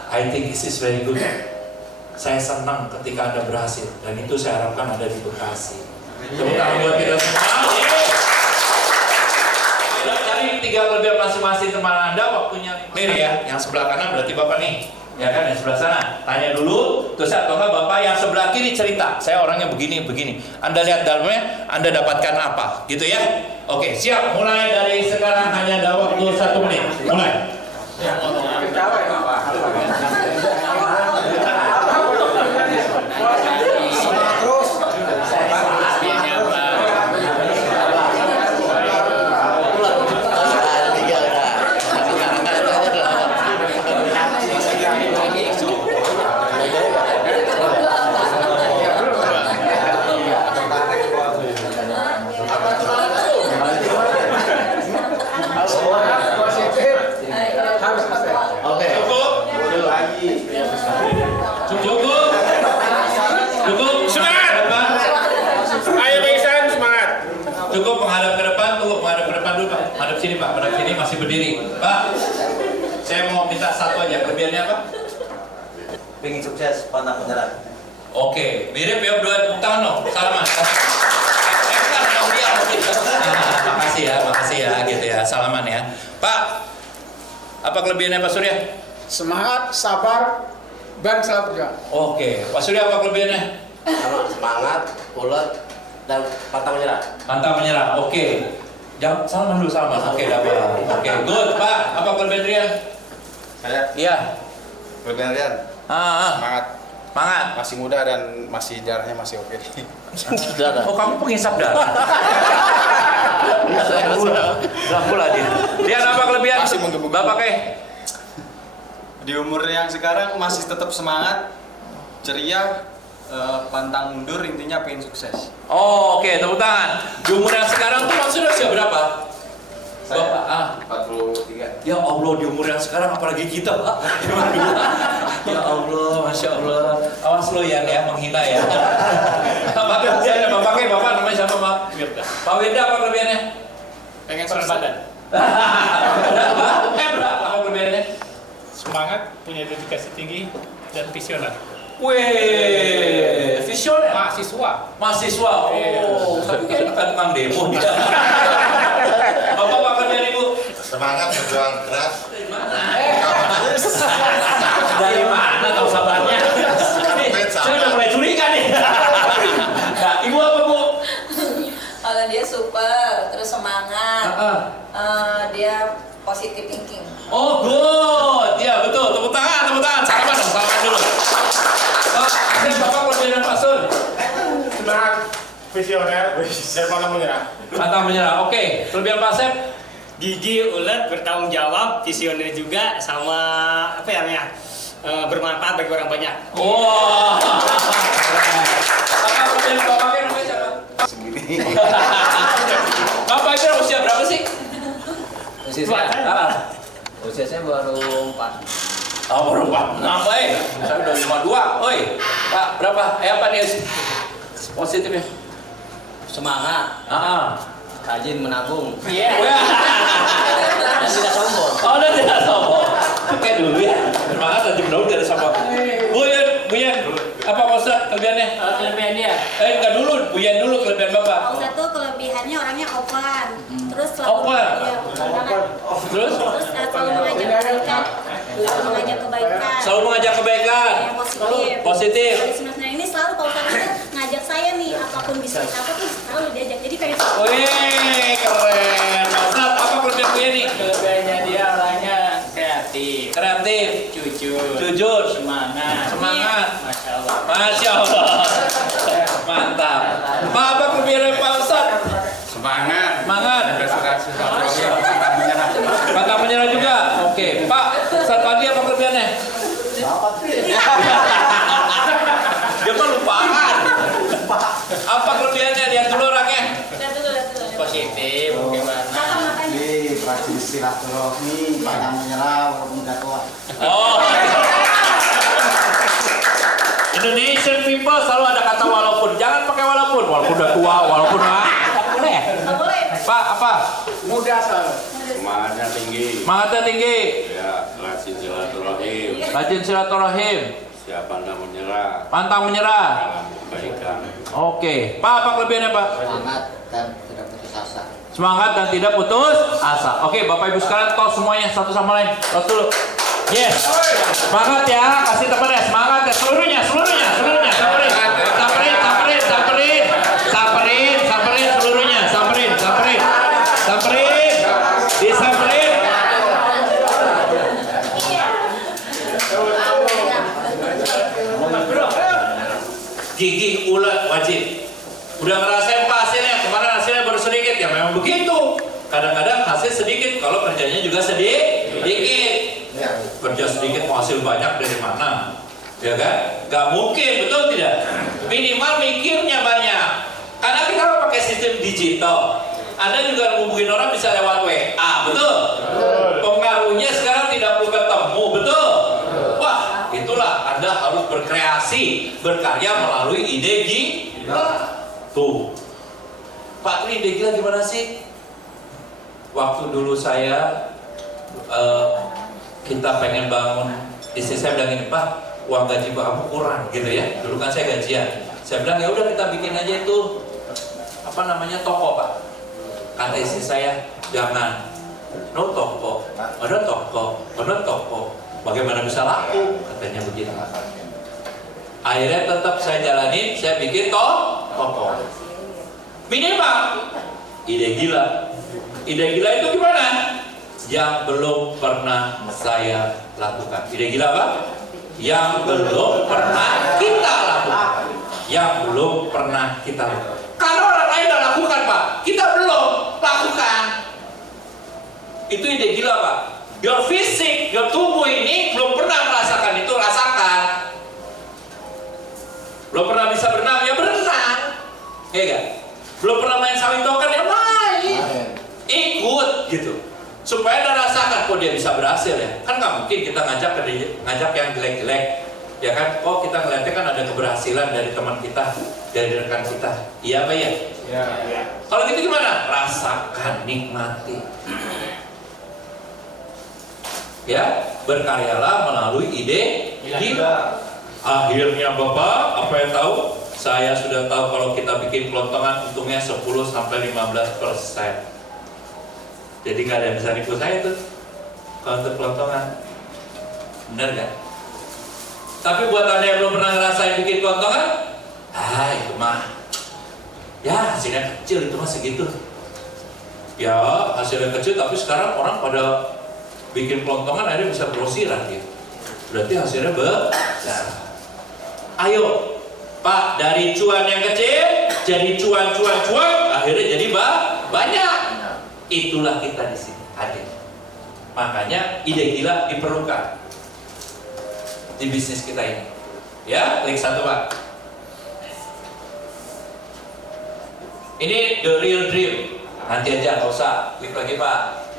I think this is very good. Saya senang ketika Anda berhasil, dan itu saya harapkan ada di Bekasi. Tepuk tangan buat kita semua. Cari 3 kelebihan masing-masing teman Anda, waktunya. Nih ya, yang sebelah kanan berarti Bapak nih, ya kan, yang sebelah sana. Tanya dulu, terus atau enggak Bapak yang sebelah kiri cerita. Saya orangnya begini. Anda lihat dalamnya, Anda dapatkan apa, gitu ya? Oke, siap. Mulai dari sekarang hanya ada waktu 1 menit. Mulai. positif harus sukses. Oke. Cukup? Cukup? Cukup? Semangat! Ayo Pak Ihsan, semangat. Cukup menghadap ke depan, tunggu menghadap ke depan dulu Pak. Hadap sini Pak, hadap sini masih berdiri. Pak, saya mau minta satu aja, kelebihannya apa? Pengen sukses, pantang menyerah. Oke, mirip ya berdua, tepuk tangan dong, salaman. Makasih ya, gitu ya, salaman ya. Pak, apa kelebihannya Pak Surya? Semangat, sabar, dan selalu berjuang. Oke, Pak Surya apa kelebihannya? Sama semangat, ulet, dan pantang menyerah. Pantang menyerah, oke. Jangan salaman dulu, salaman. Oke, dapat. Oke, good. Pak, apa kelebihan Rian? Saya Iya. kelebihan Rian, semangat, Semangat. masih muda dan masih darahnya masih oke. Sudah. Oh, kamu pengisap darah. Lah pula dia. Rian apa kelebihan? Masih menggebu-gebu. Bapak Di umur yang sekarang masih tetap semangat, ceria, pantang mundur, intinya pengen sukses. Oh, oke, tepuk tangan. Di umur yang sekarang tuh maksudnya usia berapa? Saya Bapak, 43. ya Allah, di umur yang sekarang apalagi kita, Pak. Ya Allah, Masya Allah. Awas lo ya menghina ya. Apa kelebihannya Bapak namanya siapa Pak? Pak Wirda apa kelebihannya? Pengen surat badan. Berapa apa kelebihannya? Semangat, punya dedikasi tinggi, dan visioner. Weh, visioner. Mahasiswa. Oh, tapi kayaknya kan tukang demo dia. Bapak apa kelebihan Ibu? Semangat, berjuang keras. Dari mana tahu sabarnya? Saya udah mulai curiga nih. Nah, Ibu apa Bu? Kalau dia super, terus semangat, dia positive thinking. Oh good, ya betul. Tepuk tangan. Salaman dong, salaman dulu. Bapak kelebihan Pak Sun? Semangat, visioner, dan pantang menyerah. Pantang menyerah. Oke, kelebihan Pak Sep? Gigi, ulet, bertanggung jawab, visioner juga, sama apa ya namanya, bermanfaat bagi orang banyak. Wah. Apa kelebihan Bapaknya namanya siapa? Segini. Bapak itu usia berapa sih? Usia saya, usia saya baru 4. Oh, baru Pak. Nambah saya udah 52. Oi, Pak, berapa? Apa nih positifnya? Semangat, rajin menabung, Iya. dan tidak sombong. Oh, udah tidak sombong. Oke dulu ya. Semangat dan menabung tidak sombong. Bu Yen, apa maksud kelebihannya? Kelebihan dia, Enggak dulu, Bu Yen dulu kelebihan Bapak. Satu kelebihannya orangnya open, terus Open. Terus? selalu mengajak kebaikan, Selalu mengajak kebaikan. yang Positif. Dari semester ini selalu Pak Ustadz itu ngajak saya nih, apapun bisnis apa tuh selalu diajak. Jadi pengen. Wih, keren. Ustaz, apa kelebihan Bu Yeni? kelebihannya dia orangnya kreatif, Jujur. semangat, Masya Allah. Mantap. Pak, apa kelebihan Pak Ustaz? Semangat. Pantang menyerah juga. Oke, Pak. Saat pagi apa kelebihannya? Dia mah lupaan. Apa kelebihannya? Lihat dulu orangnya. Lihat dulu. positif, bagaimana? Rajin silaturahmi, pantang menyerah walaupun udah tua. Oh. Indonesian people selalu ada kata walaupun. Jangan pakai walaupun udah tua, walaupun boleh. Boleh. Pak, apa? Muda selalu. Semangatnya tinggi. Semangatnya tinggi. Ya, rajin silaturahim. Rajin silaturahim. Siap pantang menyerah. Pantang menyerah. Dalam kebaikan. Oke. Pak, apa kelebihannya, Pak? Semangat dan tidak putus asa. Semangat dan tidak putus asa. Oke, Bapak Ibu sekalian tos semuanya satu sama lain. Tos dulu. Yes. Semangat ya, kasih temannya semangat ya seluruhnya. Samperin seluruhnya. Disamperin. Gigi ulet wajib. Udah ngerasain apa hasilnya? Kemarin hasilnya baru sedikit ya, memang begitu. Kadang-kadang hasil sedikit kalau kerjanya juga sedikit. Kerja sedikit mau hasil banyak dari mana? Ya kan? Gak mungkin, betul tidak? Minimal mikirnya banyak. Karena kita pakai sistem digital. Anda juga ngubungin orang bisa lewat WA, betul? berkreasi, berkarya melalui ide gila. Tuh, Pak Tri, ide gila gimana sih? Waktu dulu saya kita pengen bangun, istri saya bilang ini, Pak, uang gaji kamu kurang gitu ya. Dulu kan saya gajian. Saya bilang ya udah kita bikin aja itu apa namanya toko, Pak. Kata istri saya, jangan. No toko, ada toko, ada toko. Bagaimana bisa laku? Katanya begitu. Akhirnya tetap saya jalanin, saya bikin toko. Minimal ide gila. Ide gila itu gimana? Yang belum pernah saya lakukan. Ide gila apa? Yang belum pernah kita lakukan. Yang belum pernah kita lakukan. Kalau orang lain udah lakukan, Pak, kita belum lakukan. Itu ide gila, Pak. Your fisik, your tubuh ini belum pernah merasakan itu, rasakan. Belum pernah bisa berenang, ya berenang. Iya gak? Belum pernah main sawit token, ya main. Ikut gitu. Supaya dia rasakan, kok dia bisa berhasil ya. Kan nggak mungkin kita ngajak yang jelek-jelek. Ya kan, oh kita ngeliatnya kan ada keberhasilan dari teman kita, dari rekan kita. Iya apa ya? Iya. Kalau gitu gimana? Rasakan, nikmati. Ya, berkaryalah melalui ide gila. Akhirnya Bapak, apa yang tahu? Saya sudah tahu kalau kita bikin kelontongan untungnya 10-15%. Jadi nggak ada yang bisa nipu saya tuh kalau untuk kelontongan. Bener gak? Tapi buat Anda yang belum pernah ngerasain bikin kelontongan, itu mah ya hasilnya kecil, itu mah segitu. Ya hasilnya kecil, tapi sekarang orang pada bikin kelontongan akhirnya bisa grosiran gitu. Berarti hasilnya besar. Ayo Pak, dari cuan yang kecil jadi cuan, akhirnya jadi banyak. Itulah kita di sini hadir. Makanya ide gila diperlukan di bisnis kita ini. Ya, klik satu, Pak. Ini the real dream. Nanti aja, nggak usah. Klik lagi, Pak.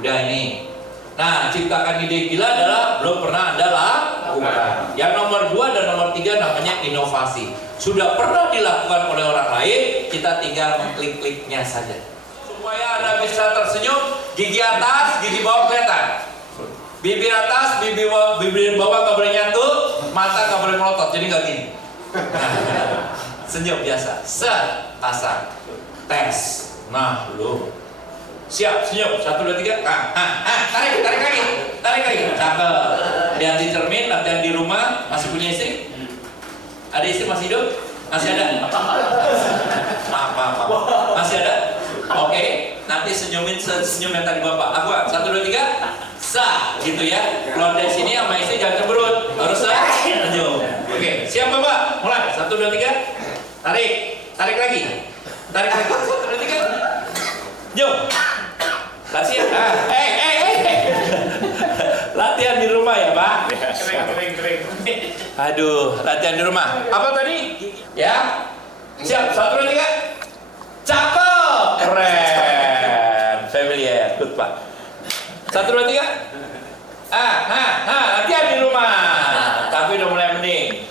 Udah ini. Nah, ciptakan ide gila adalah belum pernah Anda lakukan. Yang nomor 2 dan nomor 3 namanya inovasi. Sudah pernah dilakukan oleh orang lain, kita tinggal mengklik-kliknya saja. Supaya Anda bisa tersenyum, gigi atas, gigi bawah kelihatan. Bibir atas, bibir bawah nggak boleh nyatu, mata nggak boleh melotot, jadi nggak gini. Senyum biasa, kasar. Tes. Nah, belum. Siap, senyum. 1, 2, 3. Tarik lagi. Cakep. Lihat di cermin, latihan di rumah. Masih punya istri? Ada istri masih hidup? Masih ada? Maaf. Masih ada? Oke. Nanti senyumin senyum yang tadi Bapak. Aku 1, 2, 3. Sah, gitu ya. Keluar dari sini sama istri jangan cemberut. Harus senyum. Oke. Siap Bapak? Mulai. 1, 2, 3. Tarik lagi. 1, 2, 3. Yuk. Latihan. Latihan di rumah ya, Pak. Kering. Aduh, latihan di rumah. Apa tadi? Ya. Siap. 1, 2, 3. Cakep. Keren. Familiar. Good, Pak. 1, 2, 3. Latihan di rumah. Tapi udah mulai mending.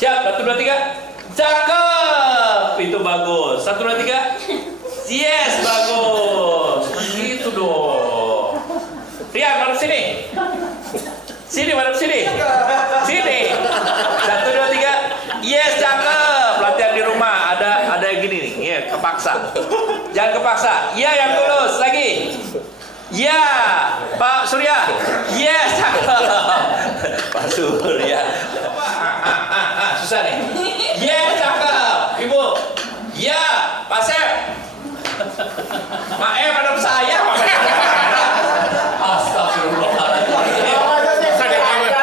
Siap. 1, 2, 3. Cakep. Itu bagus. 1, 2, 3. Yes, bagus. Gitu dong. Rian, madep sini. Madep sini. 1, 2, 3. Yes, cakep. Latihan di rumah. Ada yang gini nih. Iya, kepaksa. Jangan kepaksa. Iya, yang tulus. Lagi. Ya, Pak Surya. Yes, cakep. Pak Surya. Susah nih. Yes, cakep. Ibu. Ya, Pak Sep. Madam saya. Astagfirullahaladzim. Ada kamera.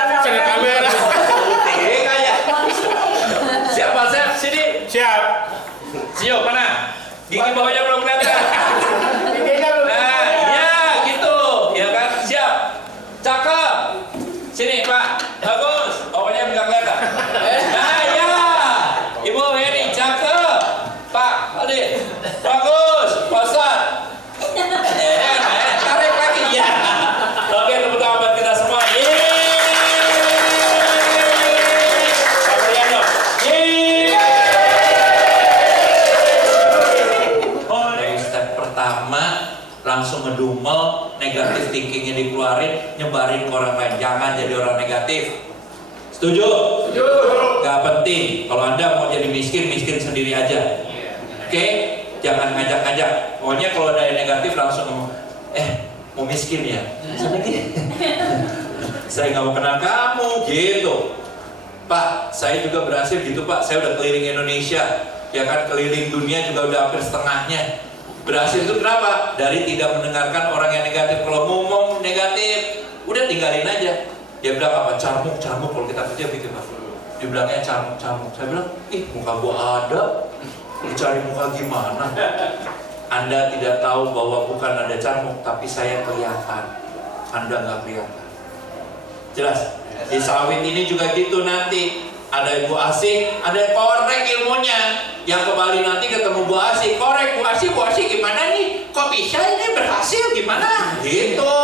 Siap Pak Sep, sini. Siap. Siap, mana? Gigi bawahnya belum kelihatan. Nah, ya gitu. Ya kan? Siap. Cakep. Sini Pak. Bagus. Bawahnya belum kelihatan. Nah, ya. Ibu Heni, cakep. Pak, hadir. Bagus. Pasat. Tarik lagi ya. Oke, tepuk tangan buat kita semua. Yeay. thinkingnya dikeluarin, nyebarin ke orang lain. Jangan jadi orang negatif. Setuju? Setuju. Gak penting. Kalau Anda mau jadi miskin, miskin sendiri aja. Oke? Jangan ngajak-ngajak. Pokoknya kalau ada yang negatif langsung ngomong, mau miskin ya? Saya nggak mau kenal kamu, gitu. Pak, saya juga berhasil gitu Pak. Saya udah keliling Indonesia, ya kan, keliling dunia juga udah hampir setengahnya. Berhasil itu kenapa? Dari tidak mendengarkan orang yang negatif. Kalau ngomong negatif, udah tinggalin aja. Dia bilang apa? Carmuk, kalau kita kerja bikin apa? Dia bilangnya carmuk. Saya bilang, muka gua ada, dicari muka gimana? Anda tidak tahu bahwa bukan ada carmuk, tapi saya kelihatan. Anda nggak kelihatan. Jelas? Di sawit ini juga gitu nanti. Ada Bu Asih, ada yang korek ilmunya. Yang ke Bali nanti ketemu Bu Asih, korek Bu Asih gimana nih? Kok bisa ini berhasil gimana? Gitu.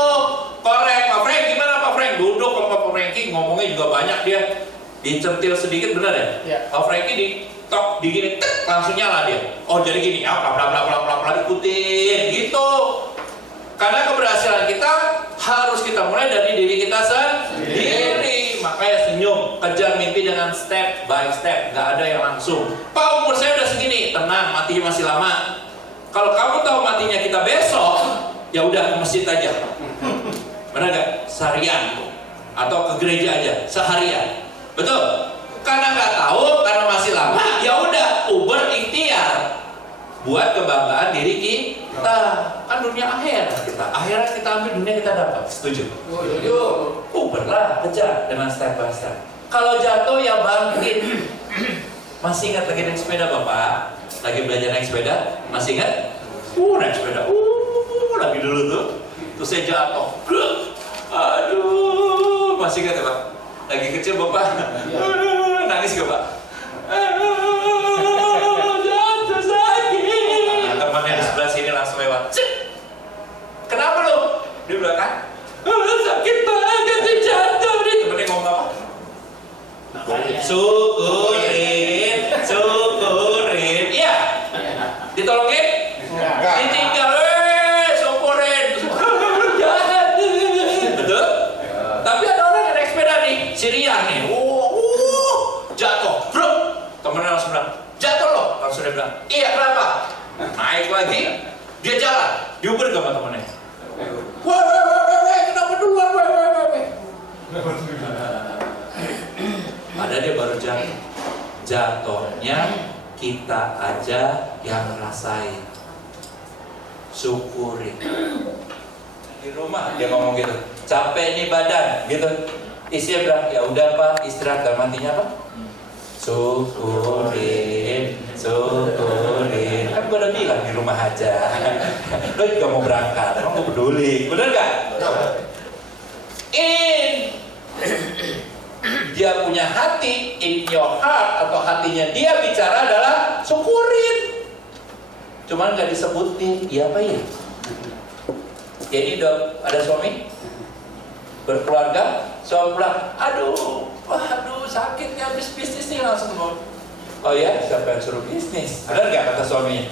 Korek, Pak Frank gimana Pak Frank? Duduk sama Pak Franky, ngomongnya juga banyak dia. Dicentil sedikit benar ya? Ya. Pak Franky ditok, digini, tek, langsung nyala dia. Oh jadi gini, bla ikutin gitu. Karena keberhasilan kita harus kita mulai dari diri kita sendiri. Makanya senyum, kejar mimpi dengan step by step, nggak ada yang langsung. Pak, umur saya udah segini, tenang, matinya masih lama. Kalau kamu tahu matinya kita besok, ya udah ke masjid aja. Benar nggak? Seharian atau ke gereja aja seharian. Betul? Karena nggak tahu, karena masih lama, ya udah Uber ikhtiar buat kebanggaan diri kita. Kan dunia akhirat kita ambil, dunia kita dapat. Setuju? Setuju. Uber lah, kejar dengan step by step. Kalau jatuh ya bangkit. Masih ingat lagi naik sepeda Bapak? Lagi belajar naik sepeda? Masih ingat? Naik sepeda. Lagi dulu tuh. Terus saya jatuh. Aduh, masih ingat ya Pak? Lagi kecil Bapak? Nangis gak Pak? Jatuh sakit. Temannya di sebelah sini langsung lewat. Kenapa lo? Dia bilang kan? Sakit banget sih jatuh nih. Temennya ngomong apa? Syukurin. Iya. Ditolongin? Ditinggal. Syukurin. Jangan. Betul? Tapi ada orang yang naik sepeda nih, Sirian nih. Jatuh. Bro. Temennya langsung bilang, jatuh lo. Langsung dia bilang, iya kenapa? Naik lagi. Dia jalan. Diuber sama temennya. Kenapa duluan? Padahal dia baru jatuh. Jatuhnya kita aja yang ngerasain. Syukurin. Di rumah dia ngomong gitu, capek nih badan, gitu. Istrinya bilang, ya udah Pak, istirahat. Dan mantinya apa? Syukurin. Kan gue udah bilang di rumah aja. Lo juga mau berangkat, lo mau peduli, bener gak? Dia punya hati, in your heart, atau hatinya dia bicara adalah syukurin. Cuman gak disebutin, iya apa ya? Jadi udah ada suami, berkeluarga, suami bilang, aduh sakit nih habis bisnis nih, langsung ngomong, oh ya, siapa yang suruh bisnis? Benar gak kata suaminya?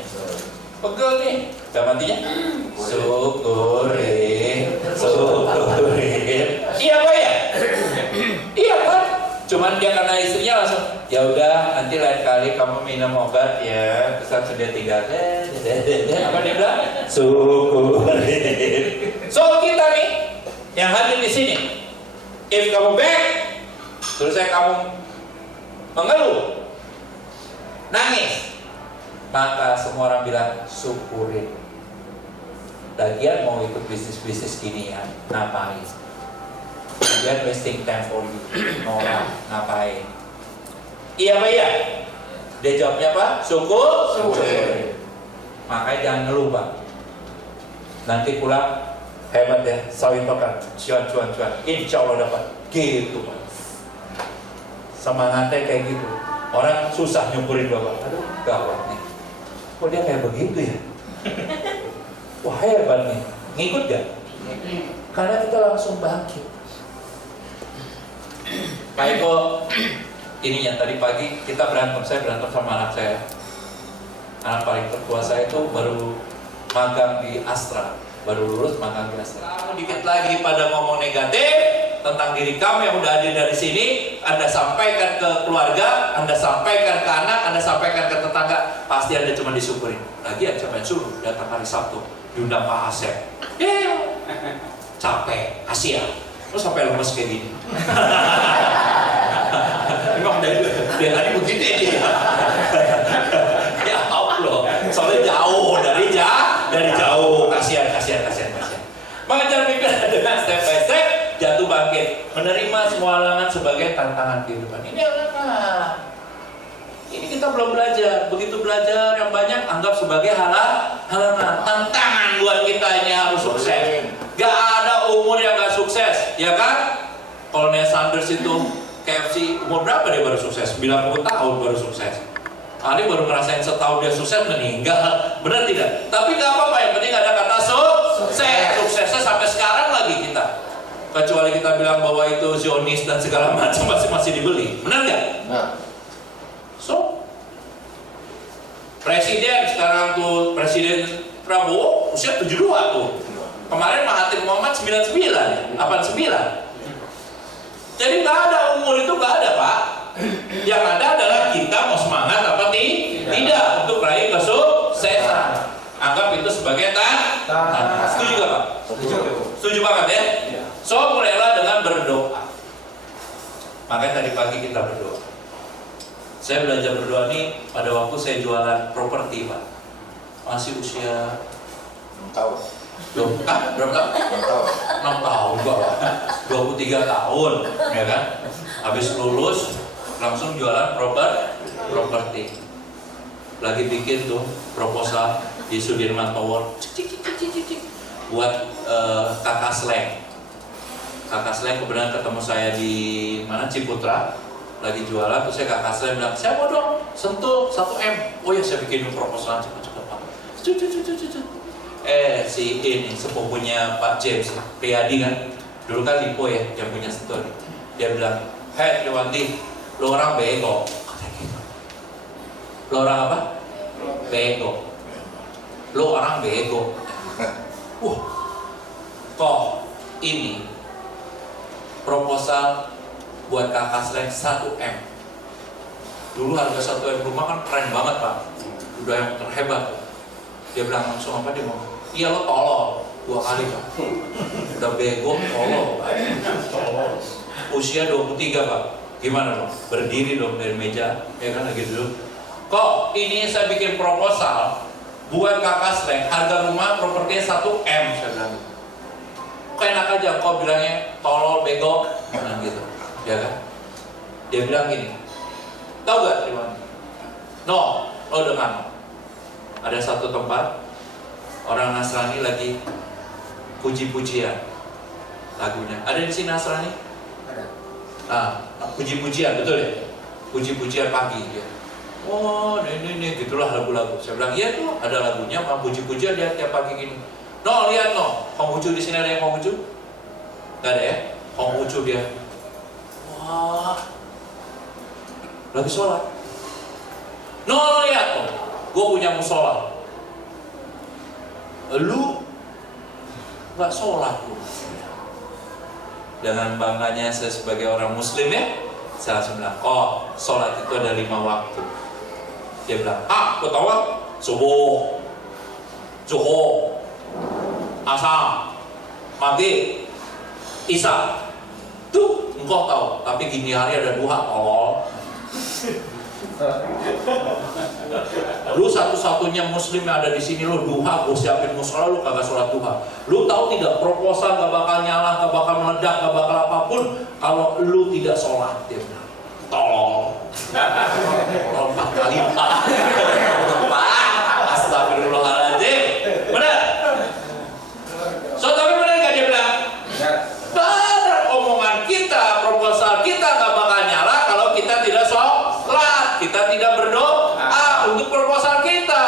Pegel nih, gak mantinya? Syukurin. Iya Pak ya? Iya kan? Cuman dia karena istrinya langsung, ya udah nanti lain kali kamu minum obat ya. Terus langsung dia tinggal. Apa dia bilang? Syukurin. So kita nih yang hadir di sini, if kamu back, terus kamu mengeluh, nangis, maka semua orang bilang syukurin. Lagian mau ikut bisnis gini ya, ngapain? Lagian wasting time for you, nolak, ngapain? Iya Pak ya? Dia jawabnya apa? Syukurin. Makanya jangan ngeluh Pak. Nanti pulang hebat ya, sawit tokan, cuan. Insya Allah dapat. Gitu Pak. Semangatnya kayak gitu. Orang susah nyukurin Bapak. Aduh, gawat nih. Kok dia kayak begitu ya? Wah hebat nih. Ngikut gak? Karena kita langsung bangkit. Pak Eko, ini yang tadi pagi kita berantem. Saya berantem sama anak saya. Anak paling tertua saya itu baru magang di Astra. baru lulus maka kita selalu dikit lagi pada ngomong negatif tentang diri kamu yang udah hadir dari sini. Anda sampaikan ke keluarga, Anda sampaikan ke anak, Anda sampaikan ke tetangga, pasti Anda cuma disyukurin. Lagian siapa yang suruh datang hari Sabtu diundang Pak Asep? Capek, kasihan. Terus sampai lemes kayak gini. Emang dari tadi begitu dia. Ya Allah, soalnya jauh dari jauh. Kasihan. Maka cara pikir dengan step by step, jatuh bangkit, menerima semua halangan sebagai tantangan kehidupan. Ini apa? Ini kita belum belajar. Begitu belajar yang banyak anggap sebagai halangan, tantangan buat kita ini harus sukses. Gak ada umur yang gak sukses, ya kan? Kolonel Sanders itu KFC umur berapa dia baru sukses? 90 tahun baru sukses. Ali baru ngerasain setahun dia sukses meninggal, benar tidak? Tapi gak apa-apa, yang penting ada kata sukses. Suksesnya sampai sekarang lagi kita. Kecuali kita bilang bahwa itu Zionis dan segala macam masih dibeli, benar nggak? Nah. So, presiden sekarang tuh Presiden Prabowo usia 72 tuh. Kemarin Mahathir Muhammad 99, 89. Jadi nggak ada umur itu nggak ada Pak. Yang ada adalah kita mau semangat apa tidak untuk raih kesuksesan. Anggap itu sebagai tantangan. Setuju nggak Pak? Setuju banget ya? So mulailah dengan berdoa. Makanya tadi pagi kita berdoa. Saya belajar berdoa nih pada waktu saya jualan properti Pak. Masih usia 6 tahun. Berapa tahun? 6 tahun kok. 23 tahun, ya kan? Habis lulus langsung jualan properti. Lagi bikin tuh proposal di Sudirman Tower buat kakak Sleng. Kakak Sleng kebetulan ketemu saya di mana Ciputra, lagi jualan, terus saya kakak Sleng bilang, saya mau dong sentuh 1M. Oh ya saya bikin proposal cepet-cepet Pak. Si ini sepupunya Pak James Priyadi kan, dulu kan Lipo ya yang punya sentuh. Dia bilang, hei Triwanti, lo orang bego. Lo orang apa? Bego. Lo orang bego. Kok ini proposal buat kakak Sleng 1M. Dulu harga 1M rumah kan keren banget Pak, udah yang terhebat. Dia bilang langsung apa dia mau? Iya lo tolol 2 kali Pak. Udah bego tolol Pak. Usia 23 Pak. Gimana Pak? Berdiri dong dari meja, ya kan lagi dulu. Kok ini saya bikin proposal buat kakak Sleng, harga rumah propertinya 1M saya bilang. Kok enak aja kok bilangnya tolol bego, nah gitu, ya kan? Dia bilang gini, tahu gak Triwan? No, lo dengar. Ada satu tempat orang Nasrani lagi puji-pujian lagunya. Ada di sini Nasrani? Ada. Puji-pujian betul ya? Puji-pujian pagi dia. Oh, ini gitulah lagu-lagu. Saya bilang iya tuh ada lagunya, puji-pujian dia tiap pagi gini. No, lihat no, Konghucu di sini ada yang Konghucu? Gak ada ya? Konghucu dia. Wah, lagi sholat. No, lihat no, gue punya musola. Lu nggak sholat lu. Dengan bangganya saya sebagai orang Muslim ya, saya langsung bilang, oh sholat itu ada 5 waktu. Dia bilang, lu tahu gak? Subuh, zuhur, asar, maghrib, isya. Tuh, engkau tahu. Tapi gini hari ada 2 tolol. Lu satu-satunya Muslim yang ada di sini, lu duha, gue siapin musola, lu kagak sholat duha. Lu tahu tidak, proposal gak bakal nyala, gak bakal meledak, gak bakal apapun kalau lu tidak sholat. Dia bilang, tolong. Tolong 4 kali Pak. Astagfirullahaladzim. Benar? So tapi benar gak dia bilang? Benar, omongan kita, proposal kita gak bakal nyala kalau kita tidak sholat, kita tidak berdoa untuk proposal kita.